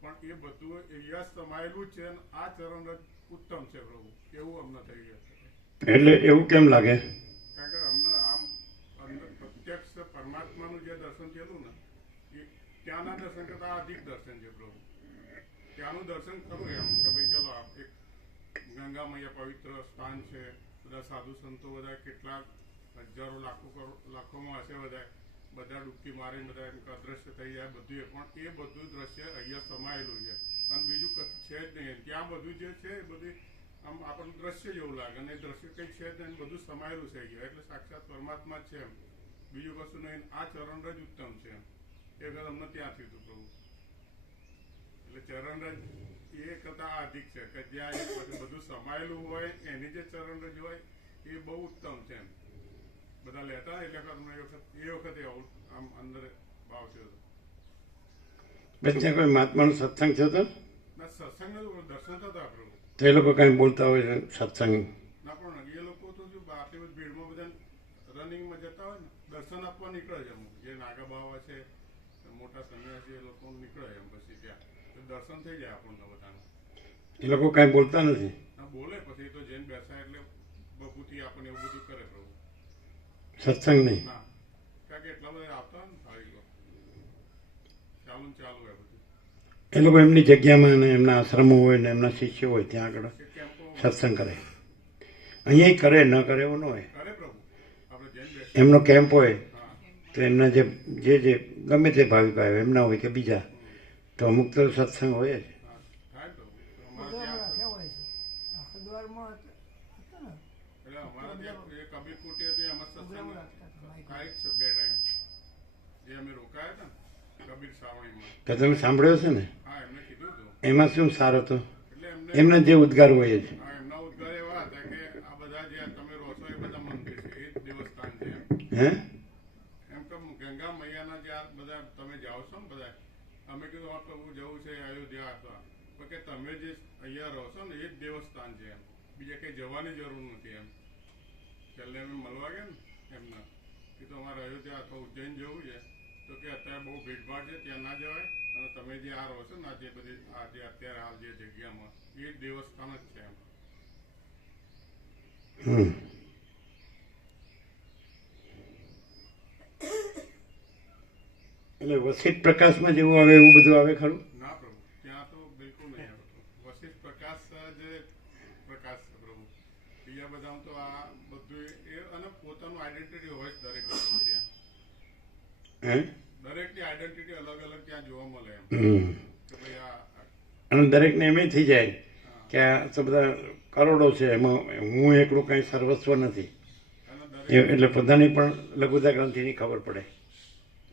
પણ એ બધું અહીંયા સમાયેલું છે. અને આ ચરણ રથ ઉત્તમ છે પ્રભુ, એવું અમને થઈ ગયું. એટલે એવું કેમ લાગે? કારણ કે અમને આમ અંદર પ્રત્યક્ષ પરમાત્માનું જે દર્શન થયેલું ને એ ત્યાંના દર્શન કરતા અધિક દર્શન છે પ્રભુ. ત્યાંનું દર્શન ખરું એમ કે ભાઈ ચલો એક ગંગા મૈયા પવિત્ર સ્થાન છે, બધા સાધુ સંતો બધા કેટલાક હજારો લાખોમાં હશે, બધા ડૂબકી મારીને બધા અદ્રશ્ય થઈ જાય બધું. પણ એ બધું દ્રશ્ય અહીંયા સમાયેલું છે અને બીજું કશું છે જ નહીં. ત્યાં બધું જે છે એ બધું આમ આપણને દ્રશ્ય જેવું લાગે, અને એ દ્રશ્ય કંઈ છે જ નહીં, બધું સમાયેલું થઈ ગયું. એટલે સાક્ષાત પરમાત્મા જ છે એમ, બીજું કશું નહીં. આ ચરણ રજ ઉત્તમ છે એમ, એ વખત અમને ત્યાંથી હતું પ્રભુ. એટલે ચરણ રજ એ કરતા અધિક છે કે જ્યાં બધું સમાયેલું હોય એની જે ચરણ રજ હોય એ બહુ ઉત્તમ છે એમ. બધા લેતા એટલે એ વખતે આમ અંદર ભાવ થયો હતો. પછી ત્યાં કોઈ મહાત્માનો સત્સંગ થયો હતો? ના, સત્સંગ દર્શન થતા પ્રભુ. તો એ લોકો કાંઈ બોલતા હોય સત્સંગ? ના, પણ એ લોકો તો શું આટલી બધી ભીડમાં બધા રનિંગમાં જતા હોય ને દર્શન આપવા નીકળે છે. અમુક જે નાગા બાવા છે, મોટા સન્યાસી, એ લોકો નીકળે એમ પછી ત્યાં દર્શન થઈ જાય આપણને બધાને. એ લોકો કાંઈ બોલતા નથી? ના, બોલે પછી તો જઈને બેસાય એટલે બહુથી આપણને એવું બધું કરે પ્રભુ. સત્સંગ નહીં? ના, કારણ કે એટલા બધા આવતા હોય ને ભાવિકો, ચાલુ હોય બધું. એ લોકો એમની જગ્યામાં અને એમના આશ્રમો હોય ને એમના શિષ્યો હોય ત્યાં આગળ કેમ્પો સત્સંગ કરે. અહીંયા કરે ન કરે એવું ન હોય. કરે પ્રભુ. આપણે જઈને બેસીએ. એમનો કેમ્પ હોય હા, તો એમના જે ગમે તે ભાવિકો આવે એમના હોય કે બીજા, તો અમુક તો સત્સંગ હોય જ. હા, થાય પ્રભુ. તો અમારે ત્યાં એટલે અમારા ત્યાં એ કબીર કુટી હતી, એમાં સત્સંગ થાય જ છે 2 ટાઈમ. જે અમે રોકાયા હતા ને કબીર સાવણીમાં. તો તમે સાંભળ્યો છે ને? હા, એમને કીધું હતું. એમાં શું સાર હતો? એટલે એમને એમના જે ઉદ્ગાર હોય જ. હા, એમના ઉદ્ગાર એવા હતા કે આ બધા જે તમે રહો છો એ બધા મંદિર છે, એ જ દેવસ્થાન છે એમ. હે? એમ કે ગંગા મૈયાના જે આ બધા તમે જાઓ છો ને બધા, અમે કીધું હા પ્રભુ જવું છે અયોધ્યા હતા, પણ કે તમે જે અહીંયા રહો છો ને એ જ દેવસ્થાન છે એમ, બીજે કંઈ જવાની જરૂર નથી એમ. છેલ્લે અમે મળવા ગયા ને એમને કીધું અમારે અયોધ્યા અથવા ઉજ્જૈન જવું છે, તો કે અત્યારે બહુ ભીડભાડ છે ત્યાં ના જવાય, અને તમે જે આ રહો છો ને આ જે બધી આ જે અત્યારે હાલ જે જગ્યામાં એ જ દેવસ્થાન જ છે એમ. એટલે વસિત પ્રકાશમાં જેવું આવે એવું બધું આવે ખરું? ના પ્રભુ, ત્યાં તો બિલકુલ નહીં આવતું. વશિષ્ઠ પ્રકાશ જ પ્રકાશ છે પ્રભુ. બીજા બધામાં તો આ બધું એ અને પોતાનું આઈડેન્ટિટી હોય જ દરેક લોકો ત્યાં. હે? દરેકની આઈડેન્ટિટી અલગ અલગ ત્યાં જોવા મળે એમ કે ભાઈ આ અને દરેકને એમ થઈ જાય કે આ તો બધા કરોડો છે, એમાં હું એકલું કંઈ સર્વસ્વ નથી. અને દરેક એટલે બધાની પણ લઘુતા ગ્રંથિની ખબર પડે.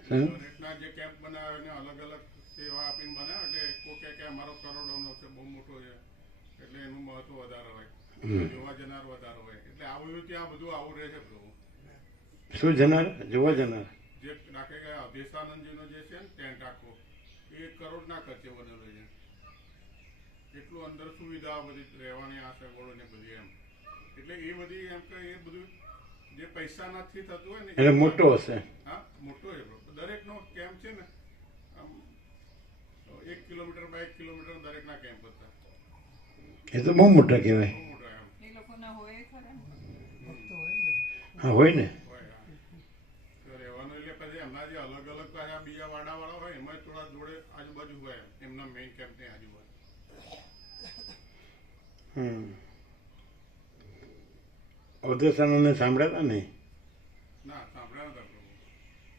દરેકના જે કેમ્પ બનાવે એને અલગ અલગ સેવા આપીને બનાવે, એટલે કોઈ કે અમારો કરોડોનો છે, બહુ મોટો છે, એટલે એનું મહત્વ વધારે હોય, જોવા જનાર વધારે હોય. એટલે આ બધું ત્યાં બધું આવું રહે છે પ્રભુ. શું જનાર? જોવા જનાર? જે રાખે ગયા અભિષાનંદજીનો જે છે ને ટેન્ટ આખો એ 1 કરોડના ખર્ચે બનેલો છે. એટલું અંદર સુવિધાઓ બધી રહેવાની આ સગવડો ને બધી એમ એટલે એ બધી એમ કે એ બધું જે પૈસા નથી થતું હોય ને એટલે મોટો હશે. હા મોટો એ દરેકનો કેમ્પ છે ને આમ 1 કિલોમીટર 2 કિલોમીટર દરેકના કેમ્પ હતા એ તો બહુ મોટા કહેવાય. બહુ મોટા એમ એ લોકોના હોય ખરા હા હોય ને. હોય હા તો રહેવાનું એટલે પછી એમના જે અલગ અલગ પાછા બીજા વાડાવાળા હોય એમાં થોડા જોડે આજુબાજુ હોય એમના મેઇન કેમ્પની આજુબાજુ અવધેશાનંદને સાંભળ્યા હતા ને ના સાંભળ્યા નતા પ્રભુ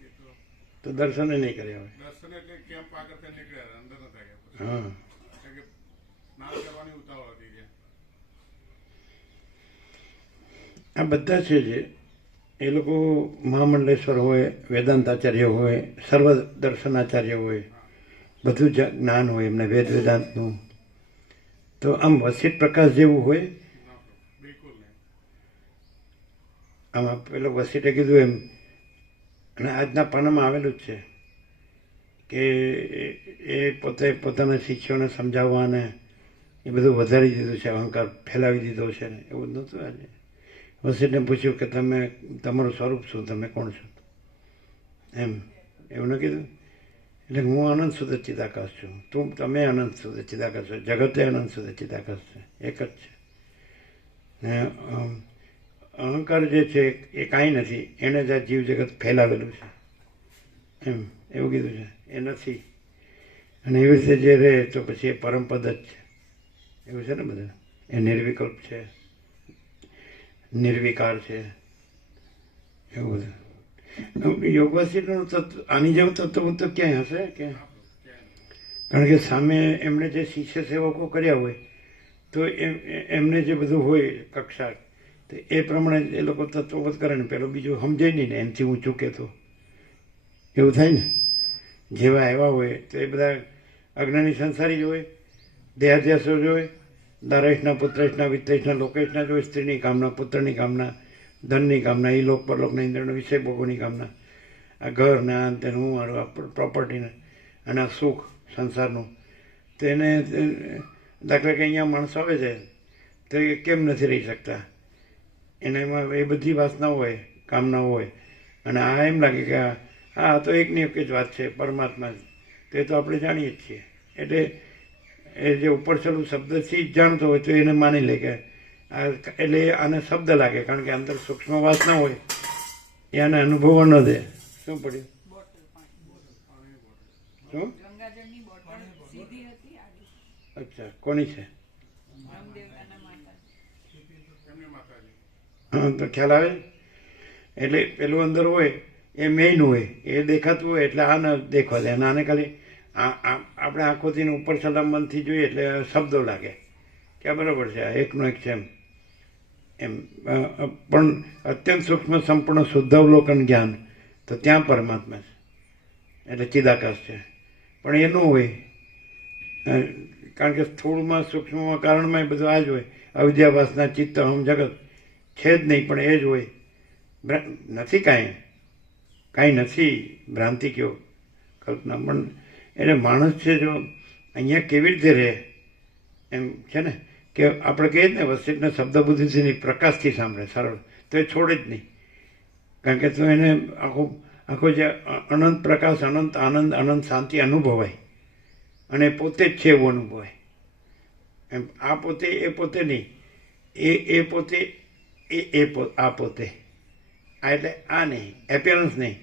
એ તો તો દર્શને નહીં કર્યા હોય. દર્શન એટલે કેમ્પ આગળ થઈને નીકળ્યા અંદર નતા ગયા પછી હા કારણ કે નામ કરવાની ઉતાવળ હતી કે આ બધા છે જે એ લોકો મહામંડલેશ્વર હોય, વેદાંતાચાર્ય હોય, સર્વ દર્શનાચાર્ય હોય, બધું જ્ઞાન હોય એમને વેદ વેદાંતનું. તો આમ વસિત પ્રકાશ જેવું હોય. ના પ્રભુ બિલકુલ નહીં આમાં પેલો વસીટે કીધું એમ, અને આજના પાનામાં આવેલું જ છે કે એ પોતે પોતાના શિષ્યોને સમજાવવા અને એ બધું વધારી દીધું છે, અહંકાર ફેલાવી દીધો છે ને એવું જ નહોતું. આજે વસીટને પૂછ્યું કે તમે તમારું સ્વરૂપ શું, તમે કોણ છો એમ એવું ન કીધું. એટલે હું અનંત શુદ્ધ ચિદાકાશ છું, તમે અનંત શુદ્ધ ચિદાકાશ છો, જગતે અનંત શુદ્ધ ચિદાકાશ છે, એક જ છે. ને અહંકાર જે છે એ કાંઈ નથી, એને જ આ જીવ જગત ફેલાવેલું છે એમ એવું કીધું છે. એ નથી અને એવી રીતે જે રહે તો પછી એ પરમપદ જ છે એવું છે ને બધું. એ નિર્વિકલ્પ છે, નિર્વિકાર છે એવું બધું. યોગવાસીનું તત્વ આની જેવું તત્વ તો ક્યાંય હશે કે? કારણ કે સામે એમણે જે શિષ્ય સેવકો કર્યા હોય તો એમને જે બધું હોય કક્ષા તો એ પ્રમાણે એ લોકો તત્વવત કરે ને પેલો બીજું સમજે નહીં ને એમથી હું ચૂકે તો એવું થાય ને. જેવા એવા હોય તો એ બધા અજ્ઞાની સંસારી જ હોય, દેહાધ્યાસો જ હોય, દારેશના પુત્રેશના વિત્તેશના લોકેશના જ હોય, સ્ત્રીની કામના, પુત્રની કામના, ધનની કામના, એ લોક પરલોકના ઇન્દ્રનો વિષય ભોગોની કામના, આ ઘર ને આ તેને હું મારું આ પ્રોપર્ટીને અને આ સુખ સંસારનું. તો એને દાખલા કે અહીંયા માણસો આવે છે તો એ કેમ નથી રહી શકતા, એનામાં એ બધી વાસનાઓ હોય, કામનાઓ હોય, અને આ એમ લાગે કે આ તો એકની એક જ વાત છે પરમાત્મા જ. તો એ તો આપણે જાણીએ જ છીએ. એટલે એ જે ઉપર છેલ્લું શબ્દથી જ જાણતો હોય તો એને માની લે કે એટલે આને શબ્દ લાગે, કારણ કે અંદર સૂક્ષ્મ વાસના હોય એ આને અનુભવવા ન દે. શું પડ્યું? શું? ગંગાજળની બોટલ સીધી હતી આગળ. અચ્છા, કોની છે? રામદેવતાના માતા. એમની માતાજી હા તો ખ્યાલ આવે. એટલે પેલું અંદર હોય એ મેઇન હોય, એ દેખાતું હોય એટલે આ ન દેખવા દે. અને આને ખાલી આપણે આંખોથી ઉપર છલા મનથી જોઈએ એટલે શબ્દો લાગે કે આ બરાબર છે, આ એકનો એક છે એમ. પણ અત્યંત સૂક્ષ્મ સંપૂર્ણ શુદ્ધાવલોકન જ્ઞાન તો ત્યાં પરમાત્મા છે એટલે ચિદાકાશ છે. પણ એ ન હોય કારણ કે સ્થૂળમાં સૂક્ષ્મમાં કારણમાં એ બધું આ જ હોય. અવિદ્યા વાસના ચિત્ત અહમ જગત છે જ નહીં, પણ એ જ હોય. નથી કાંઈ નથી, ભ્રાંતિ કયો કલ્પના. પણ એટલે માણસ છે જો અહીંયા કેવી રીતે રહે એમ છે ને કે આપણે કહીએ ને વસ્તિને શબ્દ બુદ્ધિથી નહીં પ્રકાશથી સાંભળે સરળ તો એ છોડે જ નહીં. કારણ કે તો એને આખો જે અનંત પ્રકાશ, અનંત આનંદ, અનંત શાંતિ અનુભવાય અને પોતે જ છે એવું અનુભવાય એમ. આ પોતે એ પોતે નહીં, એ પોતે આ પોતે. આ એટલે આ નહીં, એપિયરન્સ નહીં,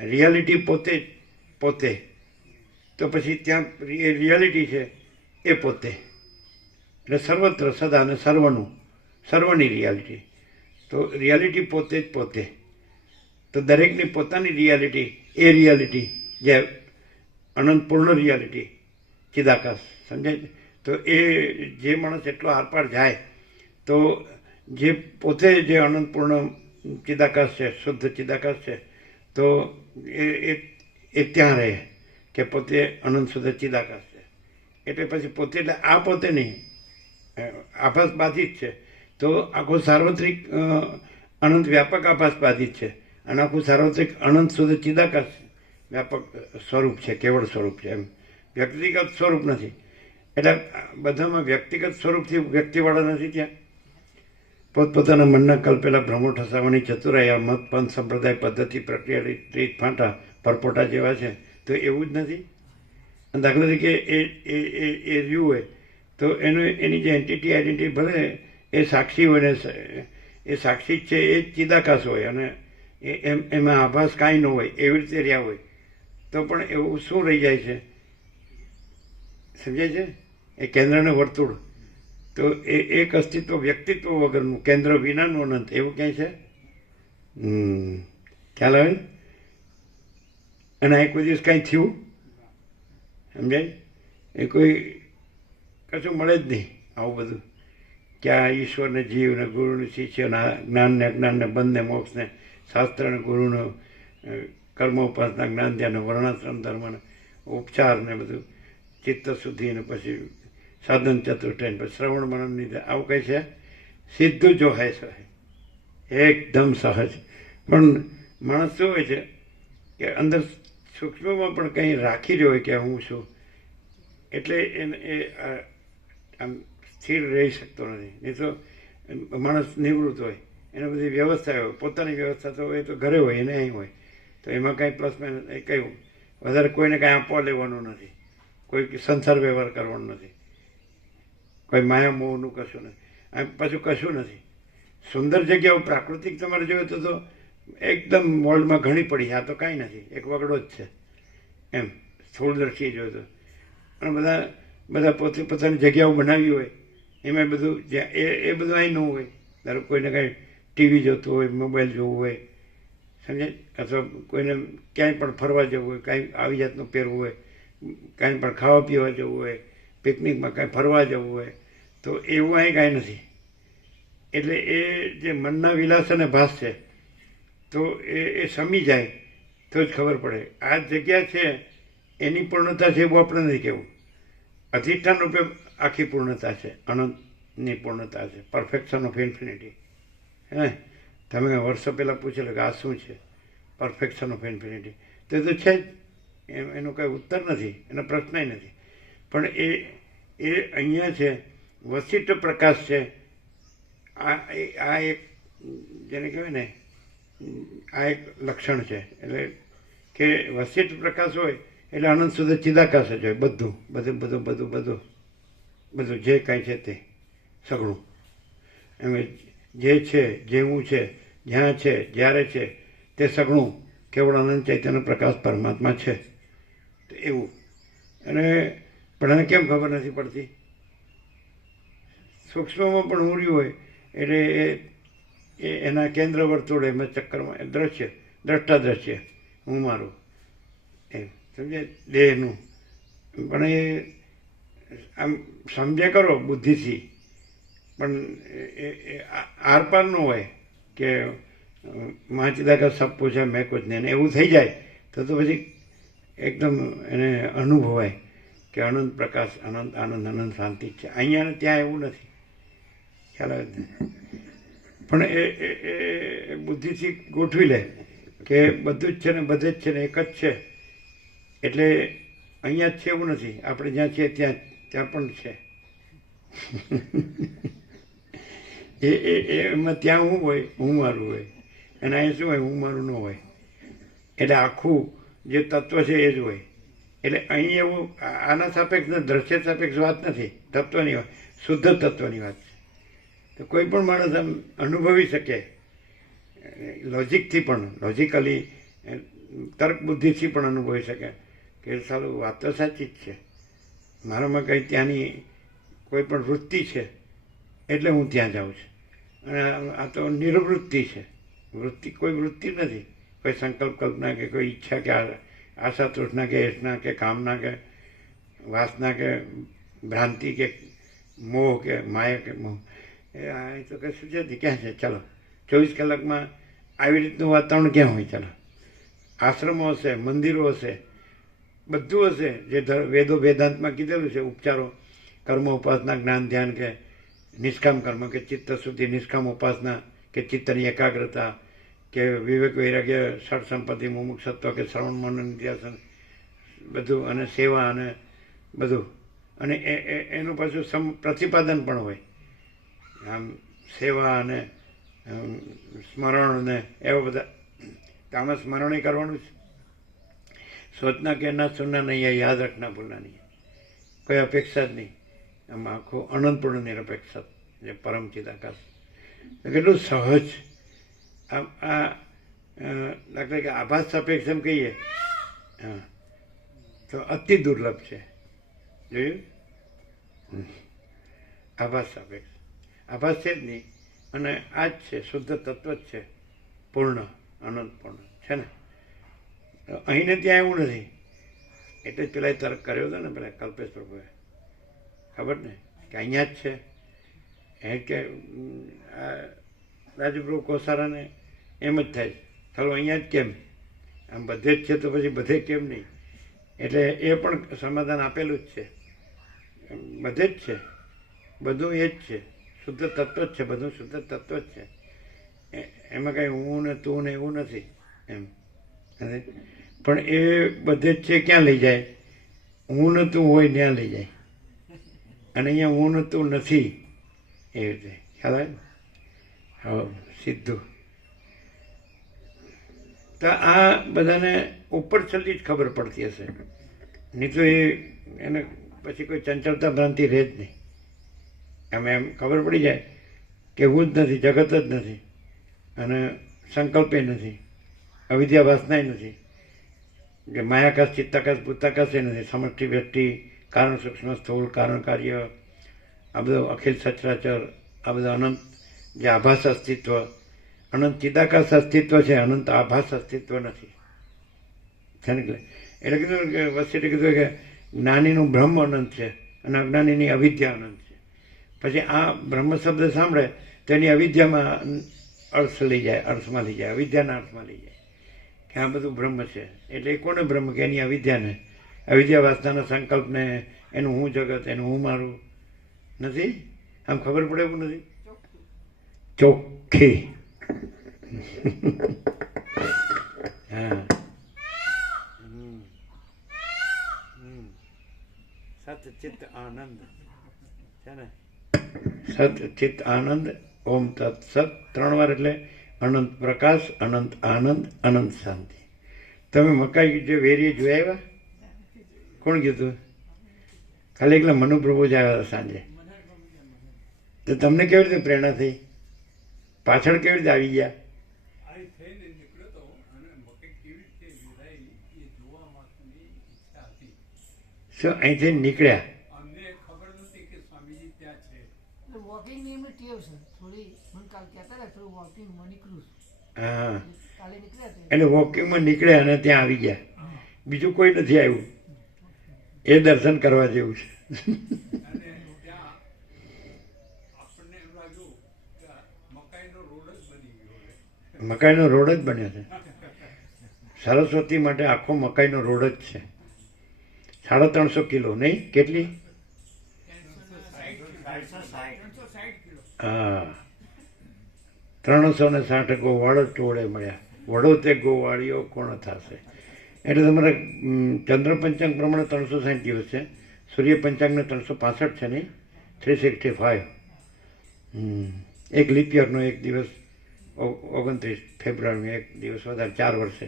રિયાલિટી પોતે. તો પછી ત્યાં રિયાલિટી છે એ પોતે, એટલે સર્વત્ર સદા અને સર્વની રિયાલિટી. તો રિયાલિટી પોતે જ પોતે. તો દરેકની પોતાની રિયાલિટી, એ રિયાલિટી જે અનંત પૂર્ણ રિયાલિટી ચિદાકાશ સમજાય. તો એ જે માણસ એટલો આરપાર જાય તો જે પોતે જે અનંત પૂર્ણ ચિદાકાશ છે, શુદ્ધ ચિદાકાશ છે, તો એ ત્યાં રહે કે પોતે અનંત શુદ્ધ ચિદાકાશ છે. એટલે પછી પોતે એટલે આ પોતે નહીં, આભાસ બાધિત છે. તો આખો સાર્વત્રિક અનંત વ્યાપક આભાસ બાધિત છે અને આખું સાર્વત્રિક અનંત શુદ્ધ ચિદાકાશ વ્યાપક સ્વરૂપ છે, કેવળ સ્વરૂપ છે એમ. વ્યક્તિગત સ્વરૂપ નથી. એટલે બધામાં વ્યક્તિગત સ્વરૂપથી વ્યક્તિવાળા નથી ત્યાં. પોતપોતાના મનના કલ્પેલા ભ્રમો ઠસાવાની ચતુરાઈ આ મત પંથ સંપ્રદાય પદ્ધતિ પ્રક્રિયા રીત ફાંટા પરપોટા જેવા છે. તો એવું જ નથી. દાખલા તરીકે એ રહ્યું હોય તો એની જે એન્ટિટી આઈડેન્ટિટી ભલે એ સાક્ષી હોય ને એ સાક્ષી જ છે, એ જ ચિદાકાશ હોય અને એમાં આભાસ કાંઈ ન હોય, એવી રીતે રહ્યા હોય તો પણ એવું શું રહી જાય છે? સમજાય છે? એ કેન્દ્રને વર્તુળ. તો એ એક અસ્તિત્વ વ્યક્તિત્વ વગરનું, કેન્દ્ર વિનાનું અનંત, એવું ક્યાંય છે? ખ્યાલ આવે? અને આ કોઈ દિવસ કાંઈ થયું? સમજાય? એ કોઈ કશું મળે જ નહીં આવું બધું, કે આ ઈશ્વરને જીવને ગુરુને શિષ્યને જ્ઞાનને અજ્ઞાનને બંધને મોક્ષને શાસ્ત્રને ગુરુનો કર્મોપાસના જ્ઞાન ધ્યાન વર્ણાશ્રમ ધર્મને ઉપચારને બધું ચિત્ત શુદ્ધિને પછી સાધન ચતુષ્ટય પછી શ્રવણ મનનની આવું કંઈ છે? સીધું જો હે સહે, એકદમ સહજ. પણ માણસ શું હોય છે કે અંદર સૂક્ષ્મમાં પણ કંઈ રાખી રહ્યો હોય કે હું છું, એટલે એને એ આમ સ્થિર રહી શકતો નથી. નહીં તો માણસ નિવૃત્ત હોય, એને બધી વ્યવસ્થા હોય, પોતાની વ્યવસ્થા તો હોય, તો ઘરે હોય, એને અહીં હોય, તો એમાં કાંઈ પ્લસ માઇનસ કંઈ વધારે કોઈને કાંઈ આપવા લેવાનું નથી, કોઈ સંસાર વ્યવહાર કરવાનો નથી, કોઈ માયા મોહનું કશું નથી, આમ પાછું કશું નથી. સુંદર જગ્યાઓ પ્રાકૃતિક તમારે જોઈએ તો એકદમ વર્લ્ડમાં ઘણી પડી, આ તો કાંઈ નથી, એક વગડો જ છે એમ સ્થૂળદર્શી જોઈએ તો. અને બધા પોતે પોતાની જગ્યાઓ બનાવી હોય, એમાં બધું એ બધું અહીં ન હોય. ધારો કોઈને કાંઈ ટીવી જોતું હોય, મોબાઈલ જોવું હોય, સમજાય, અથવા કોઈને ક્યાંય પણ ફરવા જવું હોય, કાંઈ આવી જાતનું પહેરવું હોય, કાંઈ પણ ખાવા પીવા જવું હોય, પિકનિકમાં કાંઈ ફરવા જવું હોય, તો એવું અહીં કાંઈ નથી. એટલે એ જે મનના વિલાસ અને ભાસ છે, તો એ સમી જાય તો જ ખબર પડે આ જગ્યા છે એની પૂર્ણતા છે એવું આપણે નથી કહેવું. અધિષ્ઠાન રૂપે આખી પૂર્ણતા છે, અનંતની પૂર્ણતા છે, પરફેક્શન ઓફ ઇન્ફિનિટી. હે, તમે વર્ષો પહેલાં પૂછેલું કે આ શું છે? Perfection of infinity. તો એ તો છે જ, એનો કંઈ ઉત્તર નથી, એનો પ્રશ્નય નથી. પણ એ અહીંયા છે, વસિષ્ઠ પ્રકાશ છે. આ એક જેને કહેવાય ને, આ એક લક્ષણ છે. એટલે કે વસિષ્ઠ પ્રકાશ હોય એટલે અનંત સુધી ચિદાકાશ જ હોય, બધું બધું બધું બધું બધું બધું જે કાંઈ છે તે સઘળું એમ જે છે, જેવું છે, જ્યાં છે, જ્યારે છે તે સઘળું કેવળ અનંત ચૈતન્ય પ્રકાશ પરમાત્મા છે. તો એવું. અને પણ એને કેમ ખબર નથી પડતી? સૂક્ષ્મમાં પણ ઉર્યું હોય એટલે એના કેન્દ્ર વર્તુળ એમાં ચક્કરમાં દ્રશ્ય, દ્રષ્ટા દ્રશ્ય હું મારું એમ સમજે દેહનું. પણ એ આમ સમજ્યા કરો બુદ્ધિથી, પણ એ આરપાર ન હોય કે મહાચિદાકાશ સબ પૂછે મેં કુછ નહીં, એવું થઈ જાય તો પછી એકદમ એને અનુભવાય કે અનંત પ્રકાશ, અનંત આનંદ, અનંત શાંતિ જ છે. અહીંયા ને ત્યાં એવું નથી. ખ્યાલ આવે ને? પણ એ બુદ્ધિથી ગોઠવી લે કે બધું જ છે ને બધે જ છે ને એક જ છે, એટલે અહીંયા જ છે એવું નથી, આપણે જ્યાં છીએ ત્યાં પણ છે. એમાં ત્યાં હું હોય, હું મારું હોય, અને અહીંયા શું હોય, હું મારું ન હોય. એટલે આખું જે તત્વ છે એ જ હોય. એટલે અહીં એવું આના સાપેક્ષ દ્રશ્ય સાપેક્ષ વાત નથી, તત્વની વાત, શુદ્ધ તત્વની વાત છે. તો કોઈ પણ માણસ આમ અનુભવી શકે, લોજિકથી પણ, લોજિકલી તર્ક બુદ્ધિથી પણ અનુભવી શકે કે સારું વાત તો સાચી જ છે, મારામાં કંઈ ત્યાંની કોઈ પણ વૃત્તિ છે એટલે હું ત્યાં જાઉં છું. અને આ તો નિર્વૃત્તિ છે, વૃત્તિ કોઈ વૃત્તિ નથી, કોઈ સંકલ્પ કલ્પના કે કોઈ ઈચ્છા કે આશા તૃષ્ણા કે એસના કે કામના કે વાસના કે ભ્રાંતિ કે મોહ કે માયા કે મોહ, એ તો કશું જ નથી. ક્યાં છે? ચાલો 24 કલાકમાં આવી રીતનું વાતાવરણ ક્યાં હોય? ચાલો આશ્રમો હશે, મંદિરો હશે, બધું હશે જે વેદો વેદાંતમાં કીધેલું છે, ઉપચારો, કર્મ ઉપાસના, જ્ઞાન ધ્યાન કે નિષ્કામ કર્મ કે ચિત્ત શુદ્ધિ, નિષ્કામ ઉપાસના કે ચિત્તની એકાગ્રતા કે વિવેક વૈરાગ્ય, ષડ સંપત્તિ, મુમુક્ષત્વ કે શ્રવણ મનન નિધ્યાસન બધું, અને સેવા અને બધું, અને એનું પાછું પ્રતિપાદન પણ હોય, આમ સેવા અને સ્મરણ ને એવા બધા. તો આમાં સ્મરણ કરવાનું છે. સોચના કે ના સુનના નહીં, યાદ રાખના ભૂલના નહીં, કોઈ અપેક્ષા જ નહીં. આમાં આખું અનંતપૂર્ણ નિરપેક્ષા, જે પરમ ચિદાકાશ. કેટલું સહજ. આમ આ દાખલા કે આભાસ સાપેક્ષ એમ કહીએ, હા, તો અતિ દુર્લભ છે. જોયું? આભાસ સાપેક્ષ આભાસ છે જ નહીં, અને આ જ છે, શુદ્ધ તત્વ જ છે, પૂર્ણ અનંતપૂર્ણ છે ને. અહીં ને ત્યાં એવું નથી. એટલે જ પેલા તર્ક કર્યો હતો ને, પેલા કલ્પેશ પ્રભુએ, ખબર ને, કે અહીંયા જ છે. એ કે રાજપ્રભુ કોસારાને એમ જ થાય, ચાલો અહીંયા જ કેમ, આમ બધે જ છે તો પછી બધે કેમ નહીં. એટલે એ પણ સમાધાન આપેલું જ છે. બધે જ છે, બધું એ જ છે, શુદ્ધ તત્વ જ છે, બધું શુદ્ધ તત્વ જ છે. એમાં કાંઈ હું ને તું ને એવું નથી એમ. પણ એ બધે જ છે, ક્યાં લઈ જાય? હું ને તું હોય ત્યાં લઈ જાય. અને અહીંયા હું ને તું નથી, એ રીતે ખ્યાલ આવે. હા, સીધું. તો આ બધાને ઉપર છલ્લી જ ખબર પડતી હશે, નહીં તો એને પછી કોઈ ચંચળતા ભ્રાંતિ રહે જ નહીં. એમ ખબર પડી જાય કે હું જ નથી, જગત જ નથી, અને સંકલ્પે નથી, અવિદ્યા વાસનાય નથી, કે માયાકાશ ચિત્તાકાશ ભૂતાકાશ એ નથી, સમષ્ટિ વ્યક્તિ કારણ સૂક્ષ્મ સ્થૂળ કારણ કાર્ય, આ બધું અખિલ સચરાચર, આ બધું અનંત જે આભાસ અસ્તિત્વ, અનંત ચિદાકાશ અસ્તિત્વ છે, અનંત આભાસ અસ્તિત્વ નથી. છે ને? એટલે કીધું કે વચ્ચે કીધું કે જ્ઞાનીનું બ્રહ્મ અનંત છે અને અજ્ઞાનીની અવિદ્યા અનંત છે. પછી આ બ્રહ્મ શબ્દ સાંભળે તો એની અવિદ્યામાં અર્થ લઈ જાય, અર્થમાં લઈ જાય, અવિદ્યાના અર્થમાં લઈ જાય કે આ બધું બ્રહ્મ છે. એટલે એ કોને બ્રહ્મ? કે એની અવિદ્યાને, અવિદ્યા વાસનાના સંકલ્પને, એનું હું જગત, એનું હું મારું નથી. આમ ખબર પડે એવું નથી, ચોખ્ખી. હા, સત ચિત્ત આનંદ છે ને. સત ચિત્ત આનંદ, ઓમ તત્ સત 3 વાર, એટલે અનંત પ્રકાશ, અનંત આનંદ, અનંત શાંતિ. તમે મકાઈ જે વેરી જોઈ આવ્યા? કોણ કીધું? ખાલી એકલા મનુપ્રભુ જ આવ્યા હતા સાંજે. તો તમને કેવી રીતે પ્રેરણા થઈ? પાછળ કેવી રીતે આવી ગયા? શું અહીંથી નીકળ્યા? હા, એટલે વોકિંગમાં નીકળ્યા અને ત્યાં આવી ગયા. બીજું કોઈ નથી આવ્યું. એ દર્શન કરવા જેવું છે. મકાઈનો રોડ જ બન્યો છે. સરસ્વતી માટે આખો મકાઈનો રોડ જ છે. 350 કિલો નહીં? કેટલી? હા, 360 ગોવાળ ટોળે મળ્યા, વડો તે ગોવાળીઓ કોણ થશે. એટલે તમારે ચંદ્ર પંચાંગ પ્રમાણે 360 દિવસ છે, સૂર્ય પંચાંગને 365 છે નહીં, 365. એક લીપ યરનો એક દિવસ 29 ફેબ્રુઆરીનો એક દિવસ વધારે, 4 વર્ષે,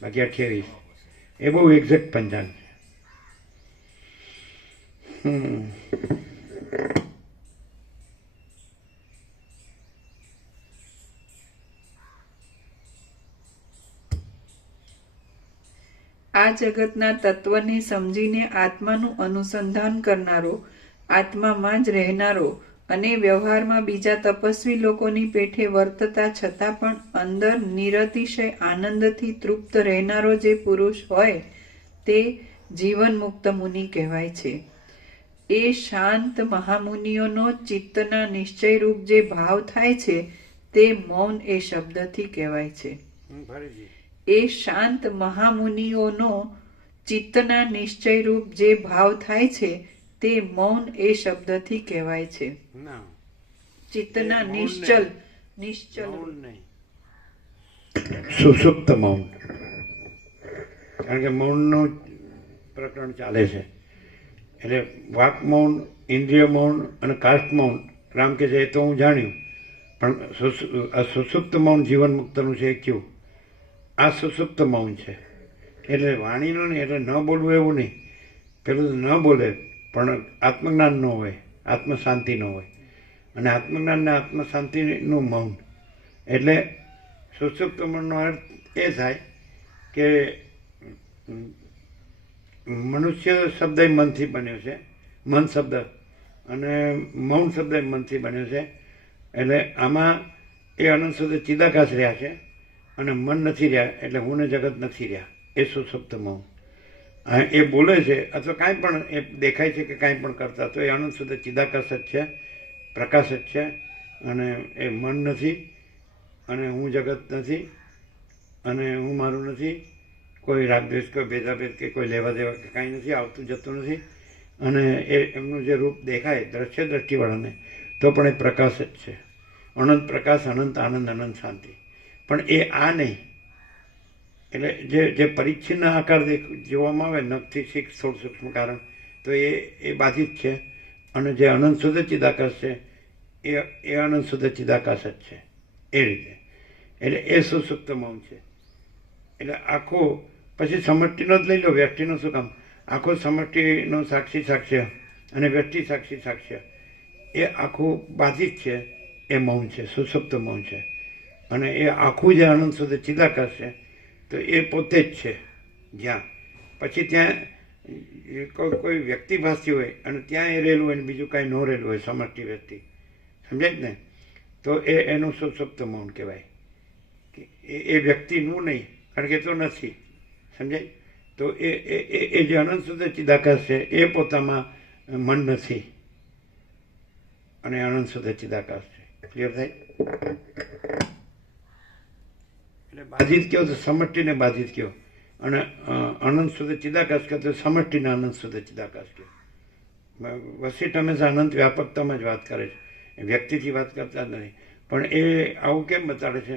બાકી 28. એ બહુ એક્ઝેક્ટ પંચાંગ છે. આ જગતના તત્વને સમજીને આત્માનું અનુસંધાન કરનારો, આત્મામાં જ રહેનારો અને વ્યવહારમાં બીજા તપસ્વી લોકોની પેઠે વર્તતા છતાં પણ અંદર નિરતિશય આનંદથી તૃપ્ત રહેનારો જે પુરુષ હોય તે જીવન મુક્ત મુનિ કહેવાય છે. એ શાંત મહામુનિઓનો ચિત્તના નિશ્ચયરૂપ જે ભાવ થાય છે તે મૌન એ શબ્દથી કહેવાય છે. એ શાંત મહામુનિઓનો ચિત્તના નિશ્ચયરૂપ જે ભાવ થાય છે તે મૌન એ શબ્દથી કહેવાય છે. ચિત્તના નિશ્ચલ સુસુપ્ત મૌન. કારણ કે મૌનનું પ્રકરણ ચાલે છે. એટલે વાક મૌન, ઇન્દ્રિય મૌન અને કાષ્ઠ મૌન રામ કે છે એ તો હું જાણ્યું, પણ આ સુષુપ્ત મૌન જીવન મુક્તનું છે એ કયું? આ સુષુપ્ત મૌન છે. એટલે વાણીનું નહીં, એટલે ન બોલવું એવું નહીં. પેલું તો ન બોલે પણ આત્મજ્ઞાન ન હોય, આત્મશાંતિ ન હોય, અને આત્મજ્ઞાન ને આત્મશાંતિનું મૌન. એટલે સુષુપ્ત મૌનનો અર્થ એ થાય કે મનુષ્ય શબ્દ એ મનથી બન્યો છે, મન શબ્દ, અને મૌન શબ્દ એ મનથી બન્યો છે. એટલે આમાં એ અનંત સુધી ચિદાકાશ રહ્યા છે અને મન નથી રહ્યા, એટલે હું ને જગત નથી રહ્યા. એ સુષુપ્ત મૌન. એ બોલે છે અથવા કાંઈ પણ એ દેખાય છે કે કાંઈ પણ કરતા, તો એ અનંત સુધી ચિદાકાશ જ છે, પ્રકાશ જ છે, અને એ મન નથી, અને હું જગત નથી, અને હું મારું નથી, કોઈ રાગદ્વેષ, કોઈ ભેદાભેદ કે કોઈ લેવા દેવા કે કાંઈ નથી, આવતું જતું નથી. અને એ એમનું જે રૂપ દેખાય દ્રશ્ય દ્રષ્ટિવાળાને, તો પણ એ પ્રકાશ જ છે. અનંત પ્રકાશ, અનંત આનંદ, અનંત શાંતિ. પણ એ આ નહીં. એટલે જે પરિચ્છિન્ન આકાર જોવામાં આવે નખથી શીખ સ્થૂળ સૂક્ષ્મ કારણ, તો એ બાધિત છે. અને જે અનંત શુદ્ધ ચિદાકાશ છે એ અનંત શુદ્ધ ચિદાકાશ જ છે. એ રીતે એટલે એ સુષુપ્ત મૌન છે. એટલે આખો પછી સમષ્ટિનો જ લઈ લો, વ્યષ્ટિનો શું કામ? આખો સમષ્ટિનો સાક્ષી સાક્ષ્ય અને વ્યષ્ટિ સાક્ષી સાક્ષ્ય એ આખું બાધિત છે. એ મૌન છે, સુષુપ્ત મૌન છે. અને એ આખું જે અનંત શુદ્ધ ચિદાકાશ છે, તો એ પોતે જ છે. જ્યાં પછી ત્યાં કોઈ વ્યક્તિ ભાસતી હોય અને ત્યાં એ રહેલું હોય ને બીજું કાંઈ ન રહેલું હોય, સમષ્ટિ વ્યક્તિ, સમજાય જ ને? તો એનું સુષુપ્ત મૌન કહેવાય. એ વ્યક્તિનું નહીં, કારણ કે એ તો નથી, સમજાય? તો એ જે અનંત શુદ્ધ ચિદાકાશ છે એ પોતામાં મન નથી, અને અનંત શુદ્ધ ચિદાકાશ છે. ક્લિયર થાય? એટલે બાધિત કહો તો સમષ્ટિને બાધિત કહો, અને અનંત શુદ્ધ ચિદાકાશ કહો તો સમષ્ટિને અનંત શુદ્ધ ચિદાકાશ કહો. વસિષ્ઠ હંમેશા અનંત વ્યાપકતામાં જ વાત કરે છે, વ્યક્તિથી વાત કરતા જ નથી. પણ એ આવું કેમ બતાડે છે?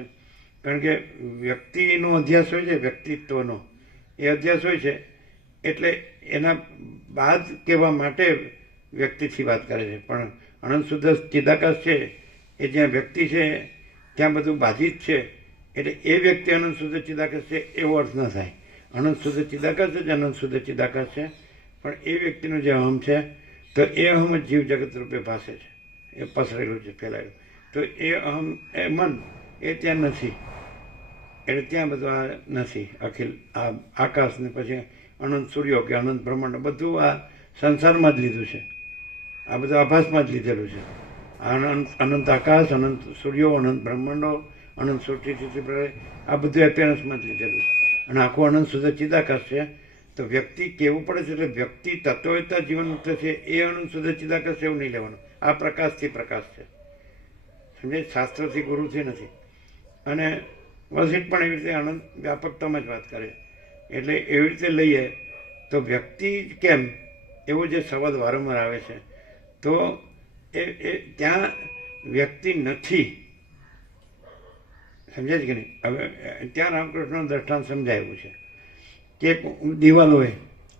કારણ કે વ્યક્તિનો અધ્યાસ હોય છે, વ્યક્તિત્વનો એ અધ્યાસ હોય છે, એટલે એના બાદ કહેવા માટે વ્યક્તિથી વાત કરે છે. પણ અનંત શુદ્ધ ચિદાકાશ છે એ જ્યાં વ્યક્તિ છે ત્યાં બધું બાધિત છે, એટલે એ વ્યક્તિ અનંત શુદ્ધ ચિદાકાશ છે એવો અર્થ ન થાય. અનંત શુદ્ધ ચિદાકાશ જ અનંત શુદ્ધ ચિદાકાશ છે, પણ એ વ્યક્તિનું જે અહમ છે, તો એ અહમ જ જીવ જગત રૂપે ભાસે છે, એ પસરેલું છે, ફેલાયેલું. તો એ અહમ, એ મન, એ ત્યાં નથી. એટલે ત્યાં બધું આ નથી. અખિલ આ આકાશ ને પછી અનંત સૂર્યો કે અનંત બ્રહ્માંડ બધું આ સંસારમાં જ લીધું છે. આ બધું આભાસમાં જ લીધેલું છે. અનંત આકાશ, અનંત સૂર્યો, અનંત બ્રહ્માંડો, અનંત સૃષ્ટિ પ્રલય, આ બધું એપિયરન્સમાં જ લીધેલું છે. અને આખું અનંત શુદ્ધ ચિદાકાશ છે. તો વ્યક્તિ કેવું પડે છે, એટલે વ્યક્તિ તત્વતા જીવન મુક્ત છે એ અનંત શુદ્ધ ચિદાકાશ એવું નહીં લેવાનું. આ પ્રકાશથી પ્રકાશ છે, સમજાય? શાસ્ત્રથી ગુરુથી નથી. અને વસિષ્ઠ પણ એવી રીતે અનંત વ્યાપકતામાં જ વાત કરે. એટલે એવી રીતે લઈએ તો વ્યક્તિ કેમ, એવો જે સવાલ વારંવાર આવે છે, તો એ ત્યાં વ્યક્તિ નથી, સમજાય છે કે નહીં? હવે ત્યાં રામકૃષ્ણનું દ્રષ્ટાંત સમજાયું છે કે એક દિવાલ હોય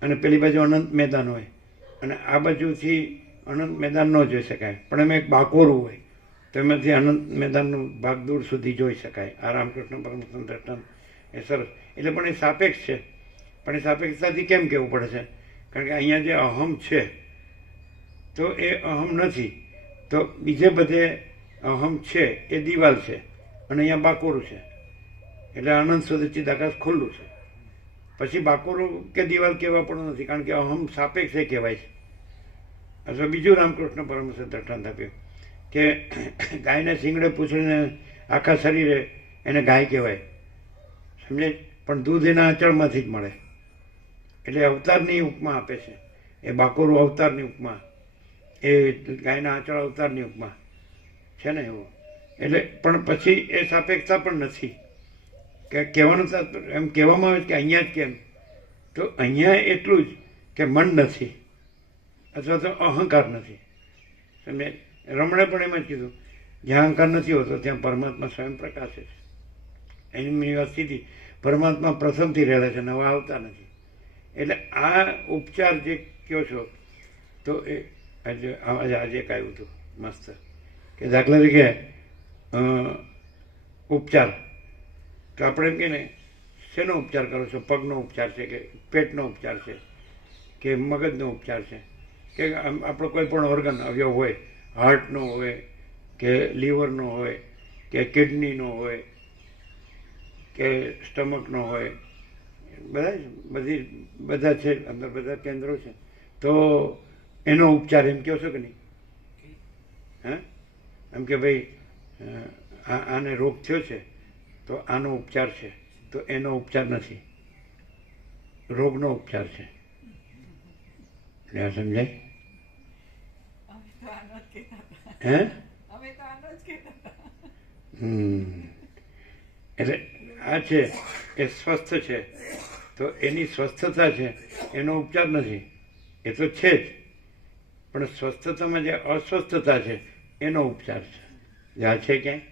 અને પેલી બાજુ અનંત મેદાન હોય, અને આ બાજુથી અનંત મેદાન ન જોઈ શકાય, પણ એમાં એક બાકોરું હોય, તો એમાંથી અનંત મેદાનનો ભાગ દૂર સુધી જોઈ શકાય. આ રામકૃષ્ણ પરમહંસનું દ્રષ્ટાંત એ સરસ. એટલે પણ એ સાપેક્ષ છે. પણ એ સાપેક્ષતાથી કેમ કહેવું પડે છે? કારણ કે અહીંયા જે અહમ છે, તો એ અહમ નથી. તો બીજે બધે અહમ છે એ દિવાલ છે, અને અહીંયા બાકોરું છે. એટલે અનંત સુધી ચિદાકાશ ખુલ્લું છે. પછી બાકોરું કે દિવાલ કહેવા પણ નથી, કારણ કે અહમ સાપેક્ષ એ કહેવાય છે. અથવા બીજું રામકૃષ્ણ પરમહંસે દ્રષ્ટાંત આપ્યું કે ગાયને શીંગડે પૂછડીને આખા શરીરે એને ગાય કહેવાય, સમજે? પણ દૂધ એના આંચળમાંથી જ મળે. એટલે અવતારની ઉપમા આપે છે. એ બાકોરું અવતારની ઉપમા, એ ગાયના આંચળ અવતારની ઉપમા છે ને એવું. એટલે પણ પછી એ સાપેક્ષતા પણ નથી. કે કહેવાનું એમ કહેવામાં આવે કે અહીંયા જ કેમ, તો અહીંયા એટલું જ કે મન નથી, અથવા તો અહંકાર નથી, સમજે? રમણે પણ એમ જ કીધું, જ્યાં અહંકાર નથી હોતો ત્યાં પરમાત્મા સ્વયં પ્રકાશે છે. એની વાત સીધી, પરમાત્મા પ્રથમથી રહેલા છે, નવા આવતા નથી. એટલે આ ઉપચાર જે કહો છો તો એ આજે એક આવ્યું હતું મસ્ત કે દાખલા તરીકે ઉપચાર તો આપણે એમ કે ને શેનો ઉપચાર કરો છો? પગનો ઉપચાર છે કે પેટનો ઉપચાર છે કે મગજનો ઉપચાર છે કે આપણો કોઈ પણ ઓર્ગન અવયવ હોય, હાર્ટનો હોય કે લીવરનો હોય કે કિડનીનો હોય કે સ્ટમકનો હોય, બધા છે અંદર, બધા કેન્દ્રો છે. તો એનો ઉપચાર એમ કહો છો કે નહીં? હા, એમ કે ભાઈ આને રોગ થયો છે તો આનો ઉપચાર છે, તો એનો ઉપચાર નથી, રોગનો ઉપચાર છે. સમજાય? હે? એટલે આ છે એ સ્વસ્થ છે, તો એની સ્વસ્થતા છે એનો ઉપચાર નથી, એ તો છે જ, પણ સ્વસ્થતામાં જે અસ્વસ્થતા છે એનો ઉપચાર છે. આ છે ક્યાંય?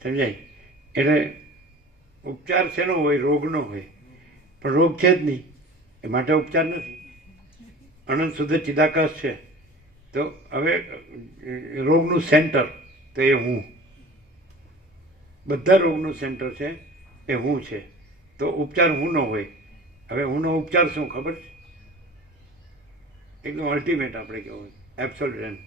સમજાય? એટલે ઉપચાર શેનો હોય? રોગનો હોય, પણ રોગ છે જ નહીં, એ માટે ઉપચાર નથી. અનંત શુદ્ધ ચિદાકાશ છે, તો હવે રોગનું સેન્ટર તો એ હું, બધા રોગનું સેન્ટર છે એ હું છે, તો ઉપચાર હું નો હોય. હવે હુંનો ઉપચાર શું ખબર છે? એકદમ અલ્ટિમેટ આપણે કહેવું, એબ્સોલ્યુટ.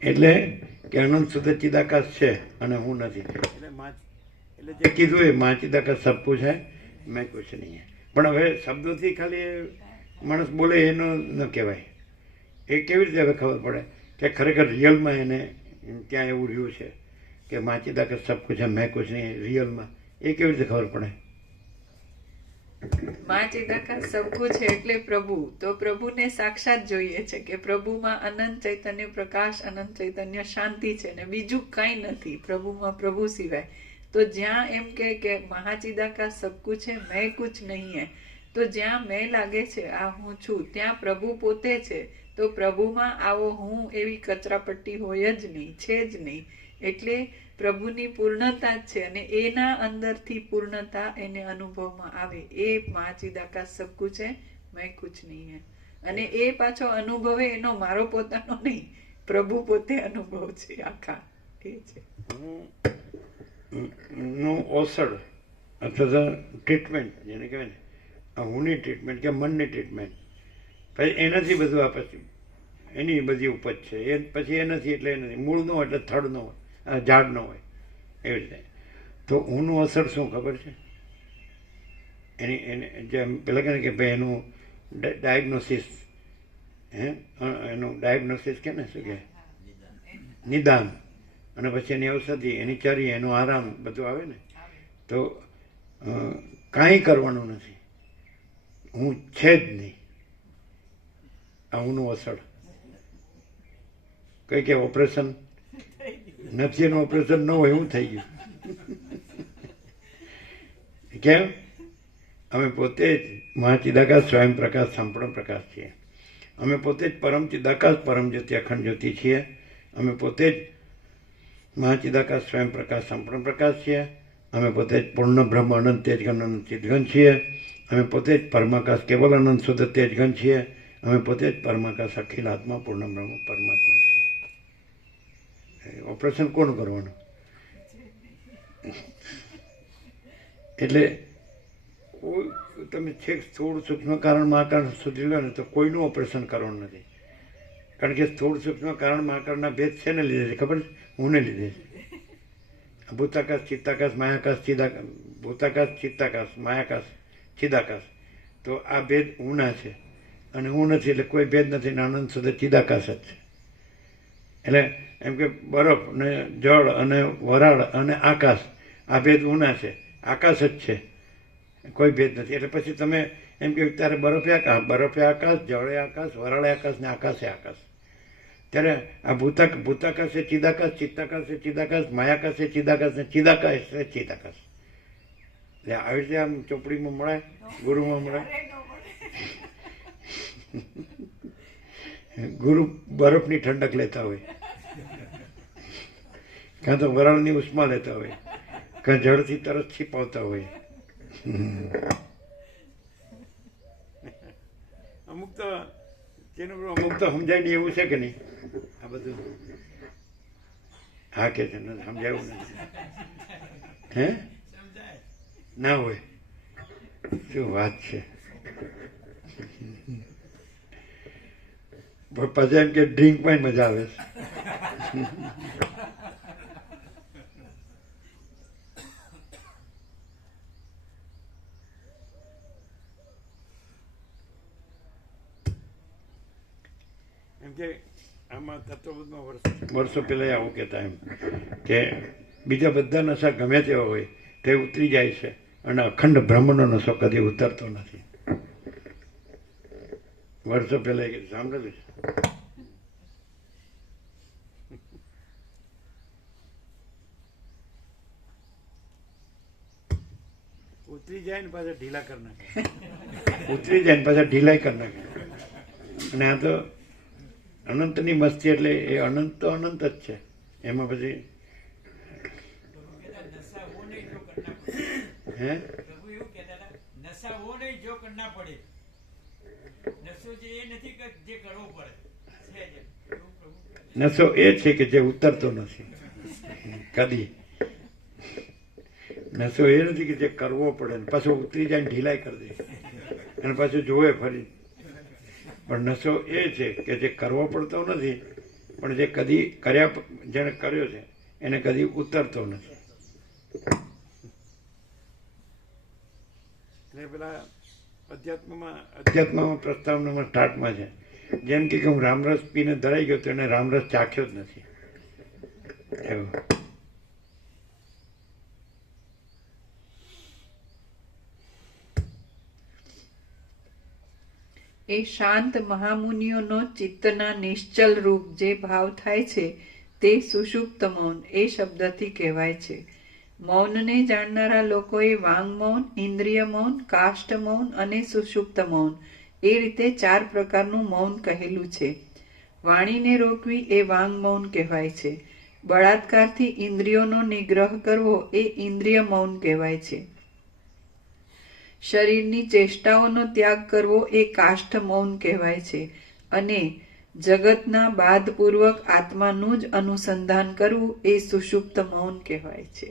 એટલે કે અનંત શુદ્ધ ચિદાકાશ છે અને હું નથી. એટલે જે કીધું એ માં ચિદાકાશ સબ કુછ है, मैं कुछ नहीं है. પણ હવે શબ્દોથી ખાલી માણસ બોલે એનો ન કહેવાય. એ કેવી રીતે હવે ખબર પડે કે ખરેખર રિયલમાં એને ત્યાં એવું રહ્યું છે કે માં ચિદાકાશ સબ કુછ है, मैं कुछ नहीं है? રિયલમાં એ કેવી રીતે ખબર પડે? માં ચિદાકાશ સબકુ છે એટલે પ્રભુ, તો પ્રભુને સાક્ષાત જોઈએ છે કે પ્રભુમાં અનંત ચૈતન્ય પ્રકાશ, અનંત ચૈતન્ય શાંતિ છે ને બીજું કઈ નથી પ્રભુમાં, પ્રભુ સિવાય. તો જ્યાં એમ કે મહાચિદાકાશ સબકુ છે, મેં કુછ નહીં હે, તો જ્યાં મેં લાગે છે આ હું છું, ત્યાં પ્રભુ પોતે છે. તો પ્રભુમાં આવો હું એવી કચરાપટ્ટી હોય જ નહીં, છે જ નહીં. એટલે પ્રભુની પૂર્ણતા જ છે અને એના અંદરથી પૂર્ણતા એને અનુભવમાં આવે. એ મહાચિદાકાશ સબકુ છે, મેં કુછ નહીં હે. અને એ પાછો અનુભવે એનો મારો પોતાનો નહીં, પ્રભુ પોતે અનુભવ છે આખા. એ છે નું ઓસડ અથવા તો ટ્રીટમેન્ટ જેને કહેવાય ને, હુંની ટ્રીટમેન્ટ કે મનની ટ્રીટમેન્ટ, પછી એનાથી બધું આ પછી એની બધી ઉપજ છે. એ પછી એ નથી એટલે એ નથી, મૂળ ન હોય એટલે થડ ન હોય, ઝાડ ન હોય, એવી રીતે. તો હુંનું અસર શું ખબર છે? એને જેમ પેલા કહે કે ભાઈ એનું ડાયગ્નોસિસ, એનું ડાયગ્નોસિસ કે ને શું કહે, નિદાન, અને પછી એની ઔષધિ, એની ચરી, એનો આરામ બધું આવે ને. તો કાંઈ કરવાનું નથી, હું છે જ નહીં. આ હુંનું અસર. કઈ કે ઓપરેશન નથી, એનું ઓપરેશન ન હોય એવું થઈ ગયું. કેમ? અમે પોતે જ મહાચિદાકાશ સ્વયં પ્રકાશ સંપૂર્ણ પ્રકાશ છીએ. અમે પોતે જ પરમ ચિદાકાશ પરમ જ્યોતિ અખંડ જ્યોતિ છીએ. અમે પોતે જ મહાચિદાકાશ સ્વયં પ્રકાશ સંપૂર્ણ પ્રકાશ છીએ. અમે પોતે જ પૂર્ણ બ્રહ્મ અનંત તેજઘન અનંત ચિદઘન છીએ. અમે પોતે જ પરમાકાશ કેવલ અનંત શુદ્ધ તેજઘન છીએ. અમે પોતે જ પરમાકાશ અખિલ આત્મા પૂર્ણ બ્રહ્મ પરમાત્મા છીએ. ઓપરેશન કોણ કરવાનું? એટલે તમે છેક સ્થૂળ સૂક્ષ્મ કારણ મહાકારણ સુધી લો ને તો કોઈનું ઓપરેશન કરવાનું નથી. કારણ કે સ્થૂળ સૂક્ષ્મ કારણ મહાકારના ભેદ શેને લીધે છે ખબર છે? હુંને લીધે છે. ભૂતાકાશ, ચિત્તાકાશ, માયાકાશ, ચિદાકાશ, ભૂતાકાશ, ચિત્તાકાશ, માયાકાશ, ચિદાકાશ, તો આ ભેદ હુંના છે અને હું નથી એટલે કોઈ ભેદ નથી ને આનંદ શુદ્ધ ચિદાકાશ જ છે. એટલે એમ કે બરફ ને જળ અને વરાળ અને આકાશ, આ ભેદ હુંના છે, આકાશ જ છે, કોઈ ભેદ નથી. એટલે પછી તમે એમ કે ત્યારે બરફે આકાશ, જળે આકાશ, વરાળે આકાશ ને આકાશે આકાશ. ત્યારે આ ભૂતાકાશ છે ચિદાકાશ, ચિત્તાકાશ છે ચિદાકાશ, માયાકાશ છે ચિદાકાશ ને ચિદાકાશ છે ચિદાકાશ. એટલે આવી રીતે આમ ચોપડીમાં મળે, ગુરુમાં મળે. ગુરુ બરફની ઠંડક લેતા હોય. કાં તો વરાળની ઉષ્મા લેતા હોય, કાં જળથી તરત છીપાવતા હોય. અમુક તો અમુક તો સમજાય નહીં એવું છે કે નહીં? આ બધું હા કે છે સમજાયું નથી. હે ના હોય? શું વાત છે. પછી એમ કે ડ્રિંકમાં મજા આવે છે. એમ કે આમાં તત્વબોધમાં વર્ષો પહેલા આવું કહેતા એમ કે બીજા બધા નશા ગમે તેવા હોય તે ઉતરી જાય છે અને અખંડ બ્રહ્મનો નશો કદી ઉતરતો નથી. વર્ષો પહેલા સાંભળેલું છે. ઉતરી જાય ને પાછા ઢીલા કરી નાખે, ઉતરી જાય ને પાછા ઢીલાઈ કરી નાખે. અને આ તો અનંતની મસ્તી, એટલે એ અનંત તો અનંત જ છે. એમાં પછી હે નશો એ છે કે જે ઉતરતો નથી કદી. નશો એ નથી કે જે કરવો પડે ને પાછો ઉતરી જાય ને ઢીલાઈ કરી દે અને પાછું જોવે ફરી. પણ નશો એ છે કે જે કરવો પડતો નથી, પણ જે કદી કર્યા, જેને કર્યો છે એને કદી ઉતરતો નથી. એટલે પેલા અધ્યાત્મમાં પ્રસ્તાવનામાં સ્ટાર્ટમાં છે, જેમ કે હું રામરસ પીને ધરાઈ ગયો તો એને રામરસ ચાખ્યો જ નથી. એવું એ શાંત મહામુનિઓનો ચિત્તના નિશ્ચલ રૂપ જે ભાવ થાય છે તે સુષુપ્ત મૌન એ શબ્દથી કહેવાય છે. મૌનને જાણનારા લોકોએ વાંગ મૌન, ઇન્દ્રિય મૌન, કાષ્ઠ મૌન અને સુષુપ્ત મૌન એ રીતે 4 પ્રકારનું મૌન કહેલું છે. વાણીને રોકવી એ વાંગ મૌન કહેવાય છે. બળાત્કારથી ઇન્દ્રિયોનો નિગ્રહ કરવો એ ઇન્દ્રિય મૌન કહેવાય છે. શરીરની ચેષ્ટાઓનો ત્યાગ કરવો એ કાષ્ઠ મૌન કહેવાય છે. અને જગતના બાધપૂર્વક આત્માનું જ અનુસંધાન કરવું એ સુષુપ્ત મૌન કહેવાય છે.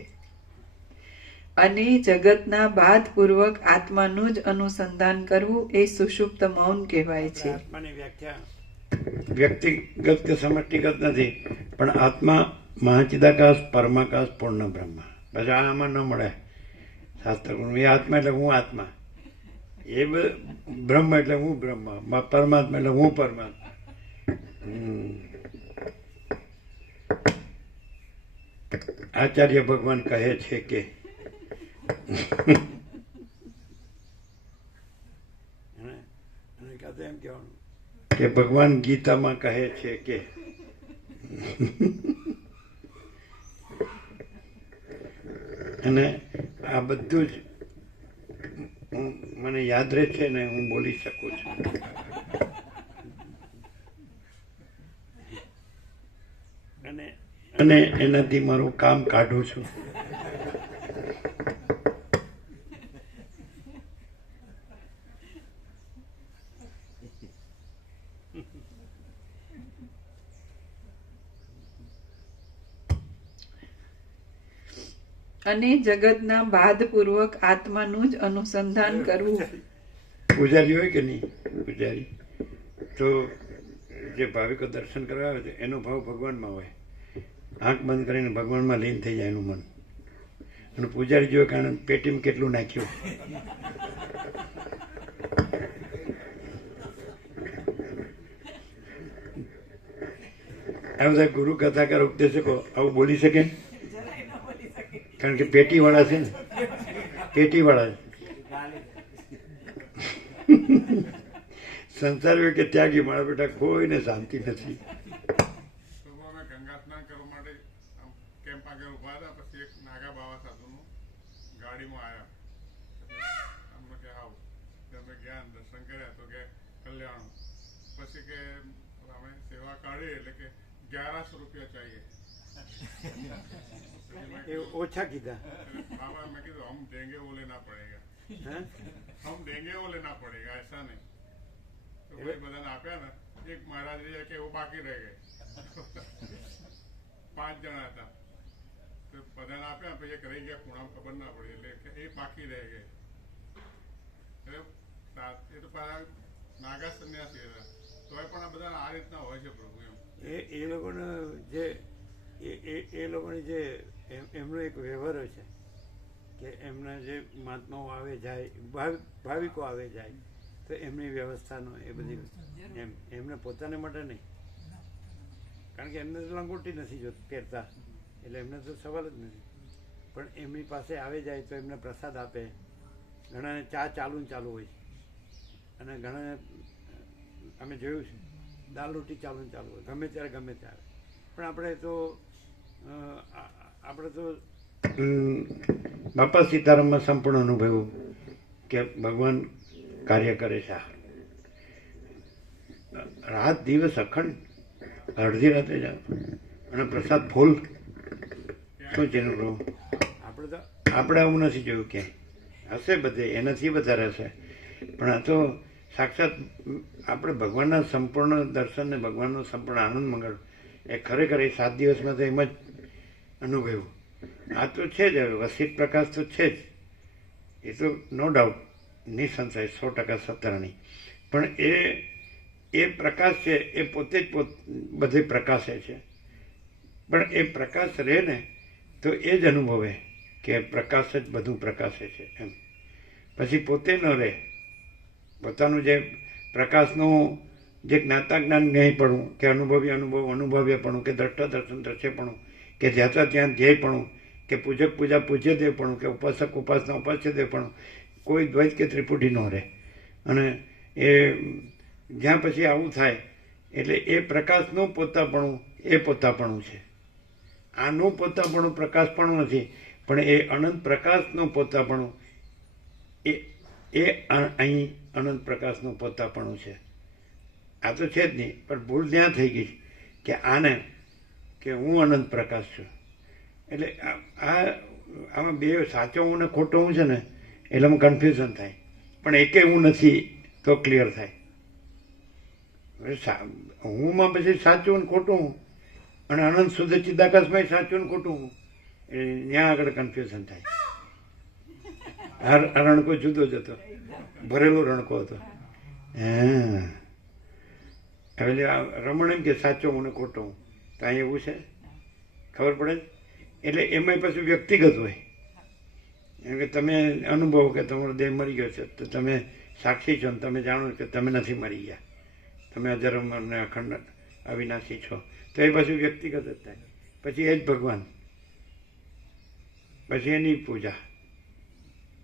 અને જગતના બાધપૂર્વક આત્માનું જ અનુસંધાન કરવું એ સુષુપ્ત મૌન કહેવાય છે. આત્માની વ્યાખ્યા વ્યક્તિગત કે સમષ્ટિગત નથી, પણ આત્મા મહાચિદાકાશ, પરમાકાશ, પૂર્ણ બ્રહ્મ. પછી આમાં ન મળે શાસ્ત્ર. એ આત્મા એટલે હું આત્મા, એ બ્રહ્મ એટલે હું બ્રહ્મ, પરમાત્મા એટલે હું પરમાત્મા. આચાર્ય ભગવાન કહે છે કે એમ કહેવાનું કે ભગવાન ગીતામાં કહે છે કે અને આ બધું જ મને યાદ રહે છે ને હું બોલી શકું છું. અને એનાથી મારું કામ કાઢું છું. અને જગતના બાધપૂર્વક આત્માનું જ અનુસંધાન કરવું. પૂજારી હોય કે નહીં, પૂજારી તો જે ભાવિકો દર્શન કરવા આવે છે એનો ભાવ ભગવાનમાં હોય. આંખ બંધ કરીને ભગવાનમાં લીન થઈ જાય એનું મન. અને પૂજારી જોવે કારણ પેટીમાં કેટલું નાખ્યું. આ બધા ગુરુ કથાકાર ઉપદેશકો આવું બોલી શકે? કારણ કે પેટીવાળા છે ને, પેટીવાળા સંસાર કે ત્યાગી મારા બેટા કોઈને શાંતિ નથી. ગંગા સ્નાન કરવા માટે કેમ્પ આગળ ઉભા હતા. પછી એક નાગા બાવા સાધુનું ગાડીમાં આવ્યા. અમને કે આવો, અમે ગયા દર્શન કર્યા તો કે કલ્યાણ. પછી કે અમે સેવા કાઢી એટલે કે 1100 રૂપિયા ચાહીએ. એ ઓછા કીધા. बाबा मैं कहता हम देंगे वो लेना पड़ेगा, હે? हम देंगे वो लेना पड़ेगा, ऐसा नहीं. तो भाई बधाने आप्या ने एक महाराज रही कि वो बाकी रह गए 5 જણા હતા તો બધાને આપ્યા પછી એક રહી ગયા ખૂણામાં ખબર ના પડી એટલે એ બાકી રહી ગઈ. એટલે એ તો પાછા નાગા સંન્યાસી હતા તોય પણ આ બધા આ રીતના હોય છે પ્રભુ એમ. એ લોકોને જે એ લોકોની જે એમનો એક વ્યવહાર હોય છે કે એમના જે મહાત્માઓ આવે જાય, ભાવિકો આવે જાય તો એમની વ્યવસ્થાનો એ બધી એમને પોતાને માટે નહીં, કારણ કે એમને તો લંગોટી નથી જો પહેરતા એટલે એમને તો સવાલ જ નથી, પણ એમની પાસે આવે જાય તો એમને પ્રસાદ આપે. ઘણાને ચા ચાલુ ને ચાલુ હોય અને ઘણાને અમે જોયું છે દાળ રોટી ચાલુ ને ચાલુ હોય, ગમે ત્યારે ગમે ત્યારે. પણ આપણે તો બાપા સીતારામમાં સંપૂર્ણ અનુભવ્યું કે ભગવાન કાર્ય કરે છે. રાત દિવસ અખંડ અડધી રાતે જાઓ અને પ્રસાદ ફૂલ. શું છે એનું પ્રભુ? આપણે આવું નથી જોયું ક્યાંય. હશે બધે, એનાથી વધારે હશે, પણ આ તો સાક્ષાત આપણે ભગવાનના સંપૂર્ણ દર્શન ને ભગવાનનો સંપૂર્ણ આનંદ મંગળ એ ખરેખર એ 7 દિવસમાં તો એમ જ અનુભવ્યું. આ તો છે જ, વસિત પ્રકાશ તો છે જ, એ તો નો ડાઉટ, નિસંશય 100% સત્તરણી. પણ એ પ્રકાશ છે એ પોતે જ બધે પ્રકાશે છે, પણ એ પ્રકાશ રહે ને તો એ જ અનુભવે કે પ્રકાશ જ બધું પ્રકાશે છે એમ. પછી પોતે ન રહે, પોતાનું જે પ્રકાશનું જે જ્ઞાતા જ્ઞાન ન્યાયપણું કે અનુભવ્યપણું કે દ્રષ્ટા દર્શન દ્રશ્યપણું કે જ્યાતા ત્યાં ધ્યેયપણું કે પૂજક પૂજા પૂજ્યદેવપણું કે ઉપાસક ઉપાસના ઉપાસ્યદેવપણું, કોઈ દ્વૈત કે ત્રિપુટી ન રહે. અને એ જ્યાં પછી આવું થાય એટલે એ પ્રકાશનું પોતાપણું એ પોતાપણું છે. આનું પોતાપણું પ્રકાશપણું નથી, પણ એ અનંત પ્રકાશનું પોતાપણું એ અહીં અનંત પ્રકાશનું પોતાપણું છે. આ તો છે જ નહીં, પણ ભૂલ ત્યાં થઈ ગઈ કે આને કે હું અનંત પ્રકાશ છું. એટલે આમાં બે સાચો હું ને ખોટો હું છે ને એટલે આમાં કન્ફ્યુઝન થાય, પણ એકે હું નથી તો ક્લિયર થાય. હુંમાં પછી સાચું ને ખોટું હું અને અનંત શુદ્ધ ચિદાકાશમાં સાચું ને ખોટું હું, ત્યાં આગળ કન્ફ્યુઝન થાય. આ રણકો જુદો જ હતો, ભરેલો રણકો હતો. એટલે રમણ એમ કે સાચો હું ને ખોટો હું, તો અહીં એવું છે ખબર પડે. એટલે એમાં પછી વ્યક્તિગત હોય, એમ કે તમે અનુભવો કે તમારો દેહ મરી ગયો છે તો તમે સાક્ષી છો ને તમે જાણો કે તમે નથી મરી ગયા, તમે અજરમર ને અખંડ અવિનાશી છો, તો એ પાછું વ્યક્તિગત જ થાય. પછી એ જ ભગવાન, પછી એની પૂજા,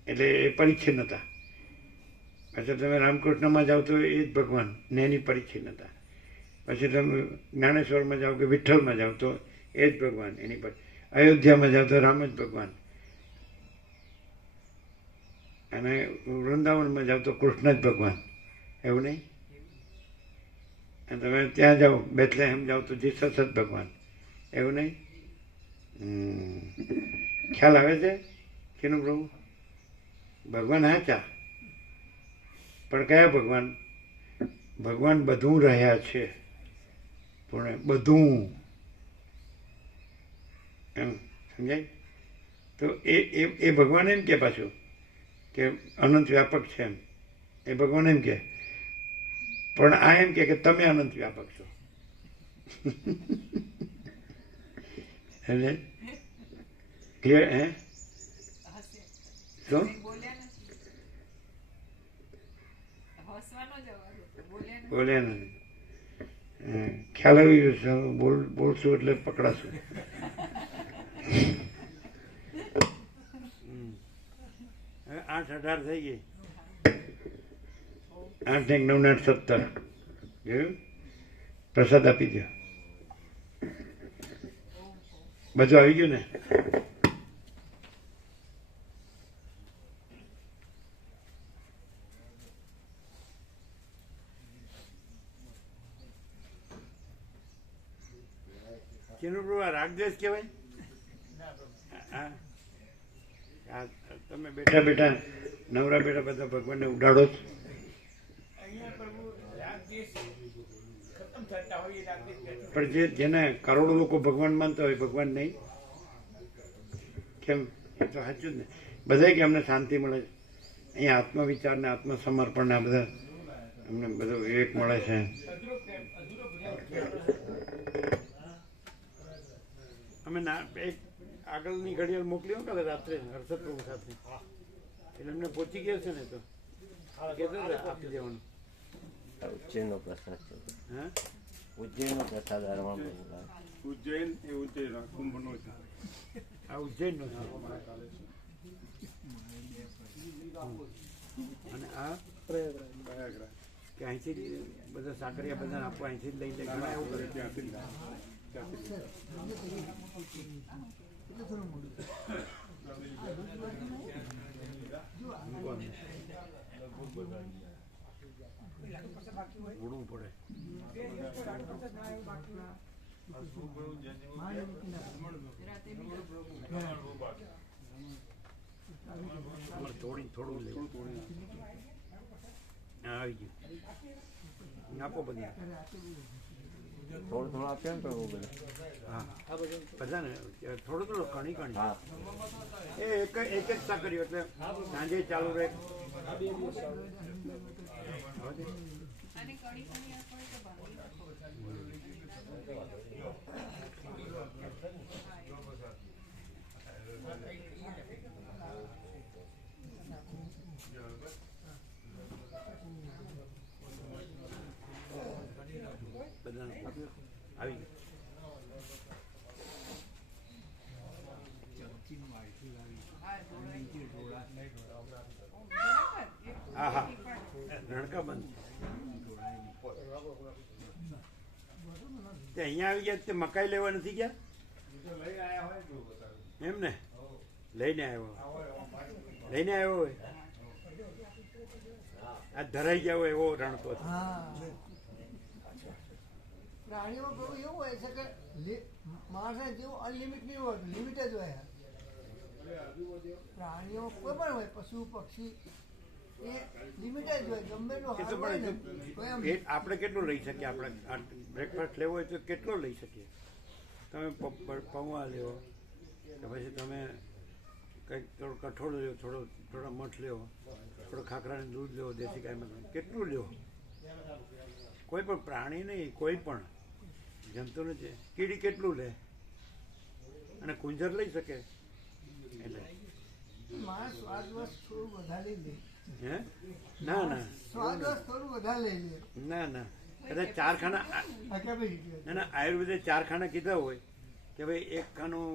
એટલે એ પરિચ્છિન્નતા. પછી તમે રામકૃષ્ણમાં જાઓ તો એ જ ભગવાન ને એની પરિચ્છિન્નતા. પછી તમે જ્ઞાનેશ્વરમાં જાઓ કે વિઠ્ઠલમાં જાઓ તો એ જ ભગવાન એની પર. અયોધ્યામાં જાઓ તો રામ જ ભગવાન, અને વૃંદાવનમાં જાઓ તો કૃષ્ણ જ ભગવાન, એવું નહીં. અને તમે ત્યાં જાઓ બેથલેહેમ જાઓ તો જીસસ જ ભગવાન, એવું નહીં. ખ્યાલ આવે છે કેનું પ્રભુ? ભગવાન હાચા, પણ કયા ભગવાન? ભગવાન બધું રહ્યા છે, પણ બધું એમ સમજાય. તો એ ભગવાન એમ કે પાછું કે અનંત વ્યાપક છે એમ, એ ભગવાન એમ કે, પણ આ એમ કે તમે અનંત વ્યાપક છો. એટલે ક્લિયર? હે શું બોલ્યા નથી? ખ્યાલ આવી ગયો છે, બોલશું એટલે પકડાશું. 8:18 થઈ ગઈ. 8 ને 9 ને 17 જોયું. પ્રસાદ આપી દો, બધું આવી ગયું ને. ચિન્નુ આ રાગદ્વેષ કહેવાય? હા આ તમે બેઠા બેઠા નવરા બેઠા બધા ભગવાનને ઉડાડો છો. પણ જેને કરોડો લોકો ભગવાન માનતા હોય ભગવાન નહીં કેમ? એ તો સાચું જ ને. બધા કે અમને શાંતિ મળે છે અહીંયા આત્મવિચાર ને આત્મસમર્પણ ને આ બધા અમને બધો વિવેક મળે છે. અમે એક આગળની ઘડિયાળ મોકલી હોય કાલે રાત્રે હર્ષદ પ્રભુ સાથે એટલે અમને પહોંચી ગયો છે ને તો કહેતો આપી દેવાનું. ઉજ્જૈનનો પ્રસાદ છે. હા ઉજ્જૈનનો પ્રસાદ હરવા ઉજ્જૈન એ ઉજ્જૈન કુંભનો છે. આ ઉજ્જૈનનો છે અને આ પ્રયાગરાજ કે અહીંથી જ બધા સાકરિયા બધા આપવા અહીંથી જ લઈ લે ઘણા એવું કરે. ત્યાંથી ઉડવું પડે. થોડું લેવું. આવી ગયું આપો બધી. થોડું આપ્યા ને પ્રભુ બધા. હા બધાને થોડું થોડું કણી કણી. હા એ એક જ સાકરીઓ એટલે સાંજે ચાલુ રહે. બધાને આવી ગયું. હા હા રણકા બંધ તે અહીંયા આવી ગયા તે મકાઈ લેવા નથી ગયા એમ ને? લઈને આવ્યો હોય આ ધરાઈ ગયા હોય એવો રણકો છે. પ્રાણીઓ પ્રભુ એવું હોય છે કે માણસ જેવું અનલિમિટ નહીં હોય, લિમિટ જ હોય. પ્રાણીઓ કોઈ પણ હોય, પશુ પક્ષી એ લિમિટ જ હોય. ગમે એટલું એ તો હારું હોય ને તો એમ આપણે કેટલું લઈ શકીએ? આપણે બ્રેકફાસ્ટ લેવો હોય તો કેટલો લઈ શકીએ? તમે પૌવા લેવો કે પછી તમે કંઈક થોડું કઠોળ લેવો, થોડા મઠ લેવો, થોડું ખાખરાનું દૂધ લેવો, દેશી ગાયમાં કેટલું લેવો? કોઈ પણ પ્રાણી નહીં, કોઈ પણ જંતુને છે કીડી કેટલું લે? અને કુંજર લઈ શકે એટલે માણસ સ્વાદવશ થોડું વધારે લે. હે ના સ્વાદવશ થોડું વધારે લઈ લે. ના કદાચ 4 ખાના ના આયુર્વેદે 4 ખાના કીધા હોય કે ભાઈ 1 ખાનું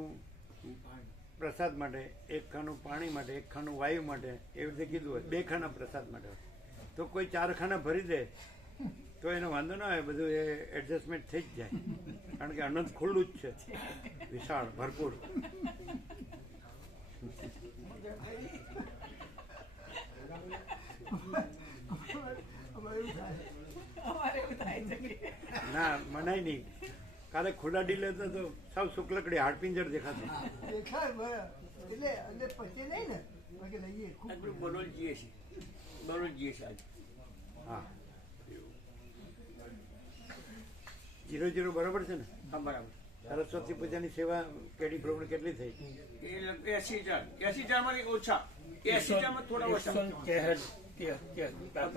પ્રસાદ માટે, 1 ખાનું પાણી માટે, 1 ખાનું વાયુ માટે, એવી રીતે કીધું હોય. 2 ખાના પ્રસાદ માટે તો કોઈ 4 ખાના ભરી દે તો એનો વાંધો ના આવે, બધું એ એડજસ્ટમેન્ટ થઈ જ જાય. કારણ કે અનંત ખુલ્લું જ છે, વિશાળ ભરપૂર. ના મનાય નહીં. કાલે ખુલ્લા ડીલે તો સાવ શુક્લકડી હાડપિંજર દેખાતું. દેખાય બરાબર. એટલે અંદર પચે નહીં ને બાકી લઈએ ખૂબ હા 0-0 બરાબર છે ને? હા બરાબર. સરસ્વતી પૂજાની સેવા કેડી પ્રભુ કેટલી થઈ? 80,000 માંથી ઓછા, 80,000 માં થોડા ઓછા.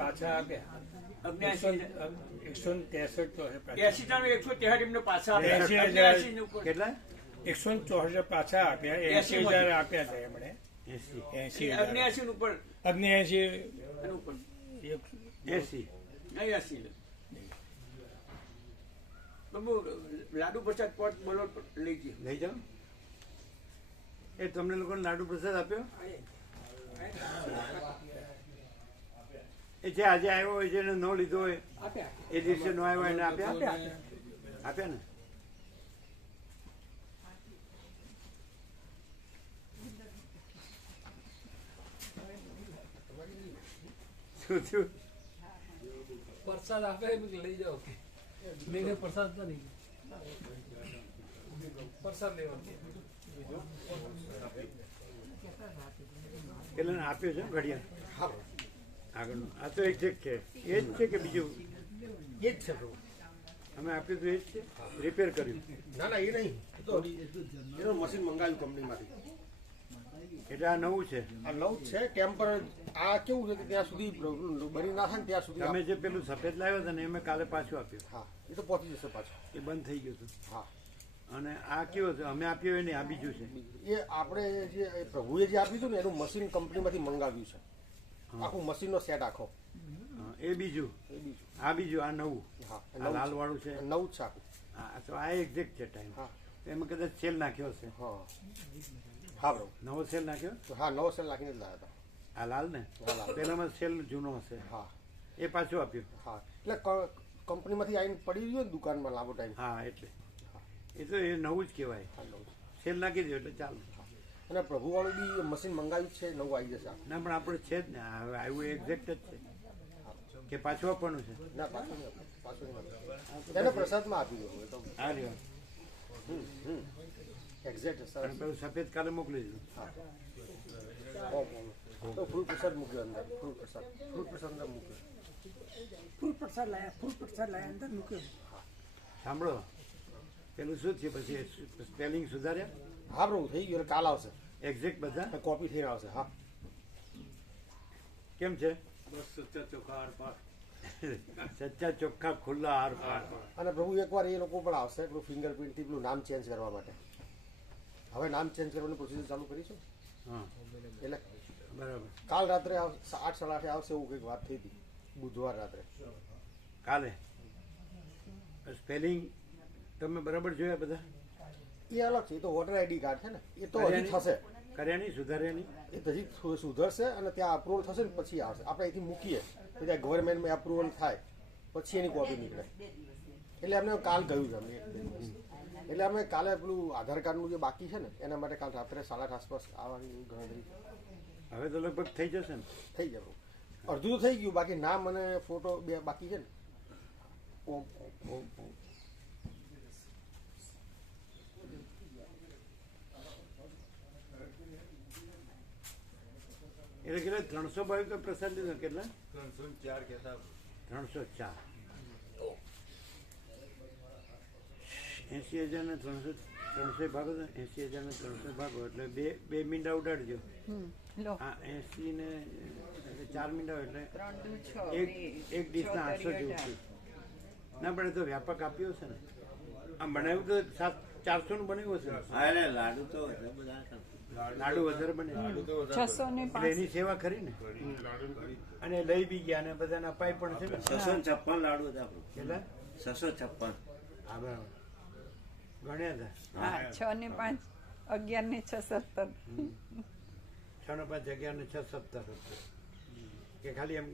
પાછા આપ્યા 163 તો 80,000 એમને પાછા આપ્યા. 80,000 89 ઉપર. કેટલા? 164 પાછા આપ્યા, 80,000 આપ્યા હતા એમણે. 80. 89 ઉપર. 89 ઉપર. 80. 89. બબુ લાડુ પ્રસાદ પોટ બોલો લઈ ગયો. લઈ જાઓ. એ તમને લોકોને લાડુ પ્રસાદ આપ્યો? એ જે આજે આવ્યો હોય જેને ન લીધો હોય એ દિવસે ન આવ્યો એને આપ્યા? આપ્યા ને? શું થયું? પ્રસાદ આપે લઈ જાઓ. મેઘે પ્રસાદ તો નહીં. પેલા આપ્યો છે ઘડિયાળ આગળનું આ તો એક્ઝેક્ટ છે એ જ છે કે બીજું એ જ છે પ્રભુ. અમે આપ્યું તો એ જ છે રિપેર કર્યું ના ના એ નહીં, એ તો એનું મશીન મંગાવ્યું કંપનીમાંથી. એટલે આ નવું છે. આ નવું જ છે ટેમ્પર. આ કેવું છે કે ત્યાં સુધી બની ના થાય ને ત્યાં સુધી તમે જે પેલું સફેદ લાવ્યો હતો ને એ મેં કાલે પાછું આપ્યું હા એ તો પહોંચી જશે પાછું. એ બંધ થઈ ગયું હતું. હા અને આ કેવું છે અમે આપ્યું એ નહીં, આ બીજું છે. એ આપણે જે એ પ્રભુએ જે આપ્યું હતું ને એનું મશીન કંપનીમાંથી મંગાવ્યું છે. આખું મશીનનો સેટ આખો. હા, એ બીજું. એ બીજું. આ બીજું, આ નવું. હા આ લાલ વાળું છે. નવું જ છે આખું. હા તો આ એક્ઝેક્ટ છે ટાઈમ. હા એમાં કદાચ સેલ નાખ્યો હશે. હા હા પ્રભુ. નવો સેલ નાખ્યો. હા નવો સેલ નાખીને જ લાવ્યા આ લાલ ને હા, લાલ. પેલામાં સેલ જૂનો હશે. હતા. હા એ પાછું આપ્યું. હા એટલે કંપનીમાંથી આવીને પડી રહ્યું ને દુકાનમાં લાંબો ટાઈમ. હા એટલે એ તો એ નવું જ કહેવાય. હા નવું છે. સેલ નાખી દો એટલે ચાલુ. અને પ્રભુવાળું બી મશીન મંગાવ્યું છે, નવું આવી જશે. ના પણ આપણે છે જ ને હવે આવ્યું એક્ઝેક્ટ જ છે કે પાછું આપવાનું છે. ના પાછું નહીં આપે, પાછું નહીં આપે. એને પ્રસાદમાં આપી દો એ તો. આ રહ્યો. એક્ઝેક્ટ અને સરસ. પેલું સફેદ કાલે મોકલી દીધું. હા તો ફ્રૂટ પ્રસાદ મૂક્યો અંદર. ફ્રૂટ પ્રસાદ અંદર મૂક્યો. ફૂલ પ્રસાદ લાયા અંદર મૂક્યો. સાંભળો પેલું શું થયું પછી સ્પેલિંગ સુધાર્યા હા પ્રભુ થઈ ગયું. એટલે કાલ આવશે. એક્ઝેક્ટ બધા કોપી થઈને આવશે. હા કેમ છે? બસ સચ્ચા ચોખા આર પાર. સચ્ચા ચોખ્ખા ખુલ્લા હાર પાર. અને પ્રભુ એકવાર એ લોકો પણ આવશે પેલું ફિંગરપ્રિન્ટથી પેલું નામ ચેન્જ કરવા માટે. હવે નામ ચેન્જ કરવાની પ્રોસિજર ચાલુ કરીશું. હા એટલે બરાબર. કાલ રાત્રે 8 સાડા 8 આવશે એવું કંઈક વાત થઈ હતી. બુધવાર રાત્રે. કાલે સ્પેલિંગ તમે બરાબર જોયા બધા? એ અલગ છે. એ તો વોટર આઈડી કાર્ડ છે ને, એ તો હજી થશે. કર્યા નહીં, સુધાર્યા નહીં? એ હજી સુધરશે અને ત્યાં અપ્રુવલ થશે ને પછી આવશે. આપણે અહીંથી મૂકીએ તો ત્યાં ગવર્મેન્ટમાં અપ્રુવલ થાય પછી એની કોપી નીકળે. એટલે અમને કાલ કહ્યું છે અમને 1-2 દિવસ. એટલે અમે કાલે પેલું આધાર કાર્ડનું જે બાકી છે ને એના માટે કાલ રાત્રે 8:30 આસપાસ આવવાની ગણતરી હવે તો લગભગ થઈ જશે ને. થઈ જવું. અડધું તો થઈ ગયું, બાકી નામ અને ફોટો બે બાકી છે ને. ઓમ ઓમ ઓમ. એટલે કેટલા 322 તો પ્રસાદ લીધો? કેટલા? 304 કહેતા. 304. 80,000 ને 300 ભાગો તો 80,000 ને 300 ભાગો એટલે બે મીંડા ઉડાડજો. હા 80 ને એટલે 4 મીંડા એટલે એક ડીશના 800 જેવું થયું. ના પણ એ તો વ્યાપક આપ્યો છે ને. આમ બનાવ્યું તો 400 નું બનાવ્યું હશે ને? લાડુ તો બધા લાડુ વધારે બને. 605 એની સેવા ખરી ને. અને લઈ બી ગયા અને બધાને અપાય પણ છે ને. 656 લાડુ હતા કેટલા? 656. હા બરાબર ગણ્યા હતા. હા 6 ને 5 11 ને 6 17 6 ને 5 11 ને 6 17 કે ખાલી એમ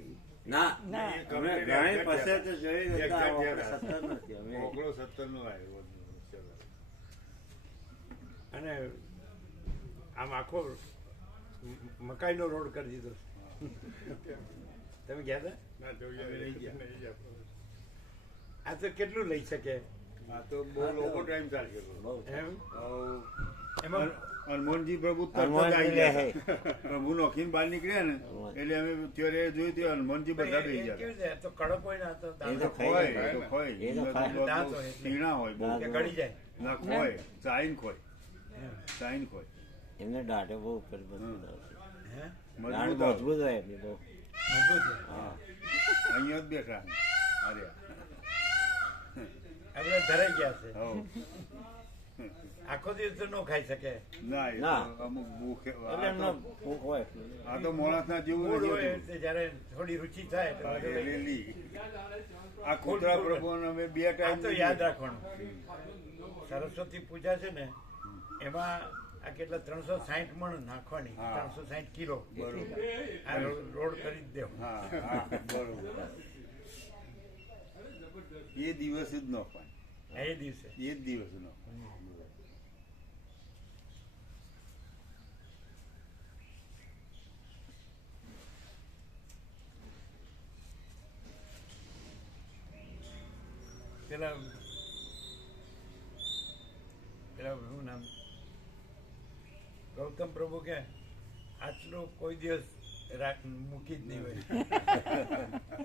ના ના. અમે ઘણી પાસે તો જોઈ હતા, આપણે 17 નથી અમે 17 નો આવ્યો. અને આમ આખો મકાઈનો રોડ કરી દીધો. તમે ગયા હતા? ના જોઈએ નહીં ગયા. આ તો કેટલું લઈ શકે આ તો બહુ લોકો ટાઈમ ચાલશે. એમ એમાં હનુમાનજી પ્રભુ તરત જ હનુમાનજી આવી લે ગયા. પ્રભુ નોખીને બહાર નીકળ્યા ને એટલે અમે ત્યારે જોયું તે હનુમાનજી બધા થઈ ગયા. કેવું છે? તો કડક હોય ને આ તો એ તો દાંત ખાઈ ખોય જાય. એ તો ખોય. એ તો ખાય. દાંત હોય એટલે. તીણા હોય બહુ. કે ગળી જાય. ના ખોય ચાઈન ખોય. એમ. ચાઈન ખોય. એમને દાઢે બહુ ઉપર મજબૂત હે દાઢ મજબૂત આવે. મજબૂત હોય એમની બહુ. મજબૂત છે. હા અહીંયા જ બેઠા અરે આપણે ધરાઈ ગયા છે. હો આખો દિવસ તો ન ખાઈ શકે. ના એ ના. તો અમુક ભૂખ એટલે એમનો ભૂખ હોય. આ તો માણસના જેવું મૂળ નથી હોય હોતું. એટલે જયારે થોડી રુચિ થાય તો બધું લઈ લે. લીલી આ કૂતરા પ્રભુને અમે 2 આ ટાઈમ તો યાદ રાખવાનું. સરસ્વતી પૂજા છે ને એમાં આ કેટલા 360 મણ નાખવાની. હા. 360 કિલો. બરોબર. આ રોડ કરી જ દેવો. હા હા બરોબર. એ દિવસ જ નોખવાય. એ દિવસે એ જ દિવસ નોખવાય. પેલા પેલા શું નામ ગૌતમ પ્રભુ કે આટલું કોઈ દિવસ મૂકી જ નહીં હોય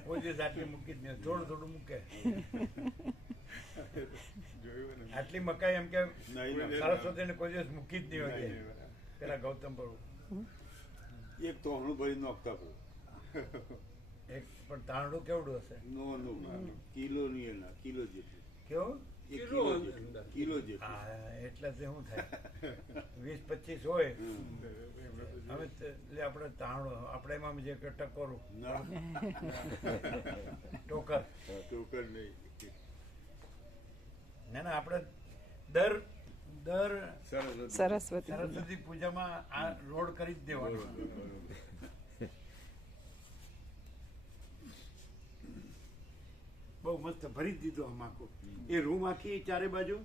કોઈ દિવસ આટલી મૂકી જ નહીં હોય થોડું થોડું મૂકે જોયું ને આટલી મકાઈ એમ કે સરસ્વતીને કોઈ દિવસ મૂકી જ નહીં હોય પેલા ગૌતમ પ્રભુ એક તોહણું ભરી નાખતા હતો. એક પણ તાંડું કેવડું હશે કિલો ની એના કિલો જેટલું કેવું કિલો જેટલું હા એટલે તે શું થાય 20-25 હોય હવે એટલે આપણે તાંડું આપણે એમાં જે કે ટકોરું ટોકર ટોકર નહીં ના ના આપણે દર સરસ્વતી સરસ્વતી પૂજામાં આ રોડ કરી જ દેવાનો બહુ મસ્ત ભરી જ દીધો આમ આખો એ રૂમ આખી ચારે બાજુ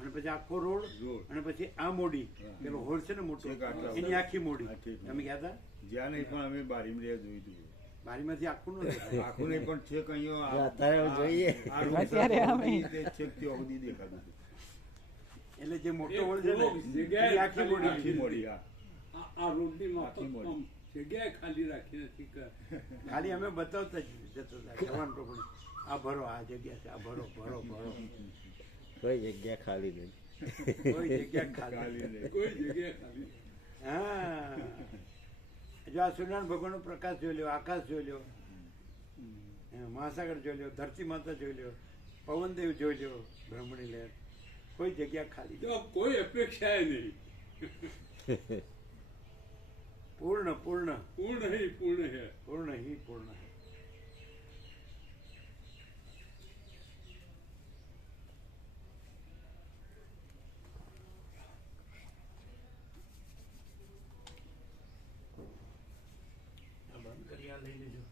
અને પછી આખો રોડ અને પછી આ મોડી પેલો હોલ છે ને મોટો એની આખી મોડી તમે ગયા હતા જ્યાં નહીં પણ અમે બારીમાં રહ્યા જોયું હતું. બારીમાંથી આખું ન દેખાય. આખું નહીં પણ છેક અહીંયા અત્યારે જોઈએ. અત્યારે છેક ત્યાં સુધી દેખાતું હતું. એટલે જે મોટો હોલ છે ને એની આખી મોડી આખી મોડી હા આ રોડની આખી મોડી. જગ્યાએ ખાલી રાખી નથી ખાલી અમે બતાવતા જ જતો જવાન ટોકડી આ ભરો આ જગ્યા છે આ ભરો ભરો ભરો કોઈ જગ્યા ખાલી નહીં. કોઈ જગ્યા ખાલી નહીં. કોઈ જગ્યાએ ખાલી હા જો આ સૂર્યનારાયણ ભગવાનનો પ્રકાશ જોઈ લ્યો આકાશ જોઈ લ્યો મહાસાગર જોઈ લ્યો ધરતી માતા જોઈ લ્યો પવનદેવ જોઈ લ્યો બ્રહ્મણી લહેર કોઈ જગ્યા ખાલી નહીં. તો કોઈ અપેક્ષા નહીં પૂર્ણ પૂર્ણ પૂર્ણ હી પૂર્ણ હે પૂર્ણ હિ પૂર્ણ બંધ કરી આ લઈ લેજો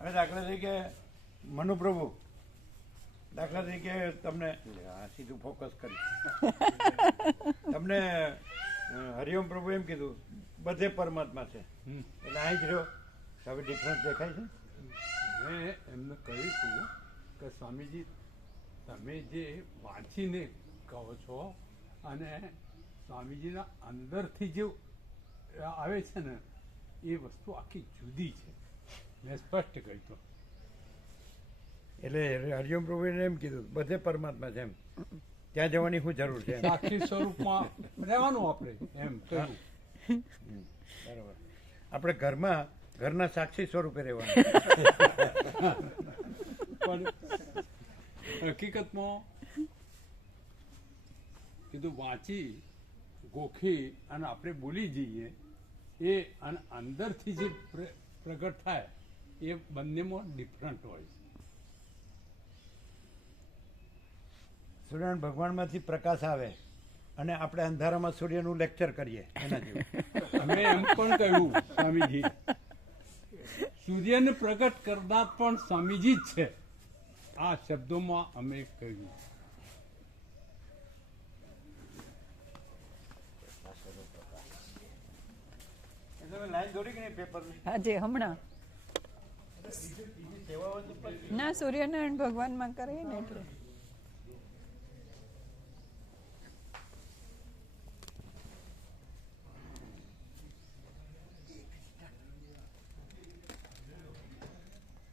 હવે દાખલા તરીકે મનુપ્રભુ દાખલા તરીકે તમને સીધું ફોકસ કરી તમને હરિઓમ પ્રભુ એમ કીધું બધે પરમાત્મા છે એટલે અહીં જ રહ્યો હવે ડિફરન્સ દેખાય છે. મેં એમને કહ્યું હતું કે સ્વામીજી તમે જે વાંચીને કહો છો અને સ્વામીજીના અંદરથી જે આવે છે ને એ વસ્તુ આખી જુદી છે મેં સ્પષ્ટ કહ્યું હતું. એટલે હરિઓમ પ્રભુએ એમ કીધું બધે પરમાત્મા છે એમ ત્યાં જવાની શું જરૂર છે એમ. સાક્ષી સ્વરૂપમાં રહેવાનું આપણે એમ કહ્યું. બરાબર આપણે ઘરમાં ઘરના સાક્ષી સ્વરૂપે રહેવાનું. પણ હકીકતમાં કીધું વાંચી ગોખી અને આપણે બોલી જઈએ એ અને અંદરથી જે પ્રગટ થાય એ બંનેમાં ડિફરન્ટ હોય છે. સૂર્યનારાયણ ભગવાનમાંથી પ્રકાશ આવે અને આપણે અંધારામાં સૂર્યનું લેક્ચર કરીએ એના જેવું. અમે એમ પણ કહ્યું સ્વામીજી સૂર્યને પ્રગટ કરનાર પણ સ્વામીજી જ છે આ શબ્દોમાં અમે કહ્યું. તમે લાઈન દોરી કે નહીં પેપરની? આજે હમણાં બીજી સેવાઓ તો પછી ના સૂર્યનારાયણ ભગવાનમાં કરીએ ને એટલે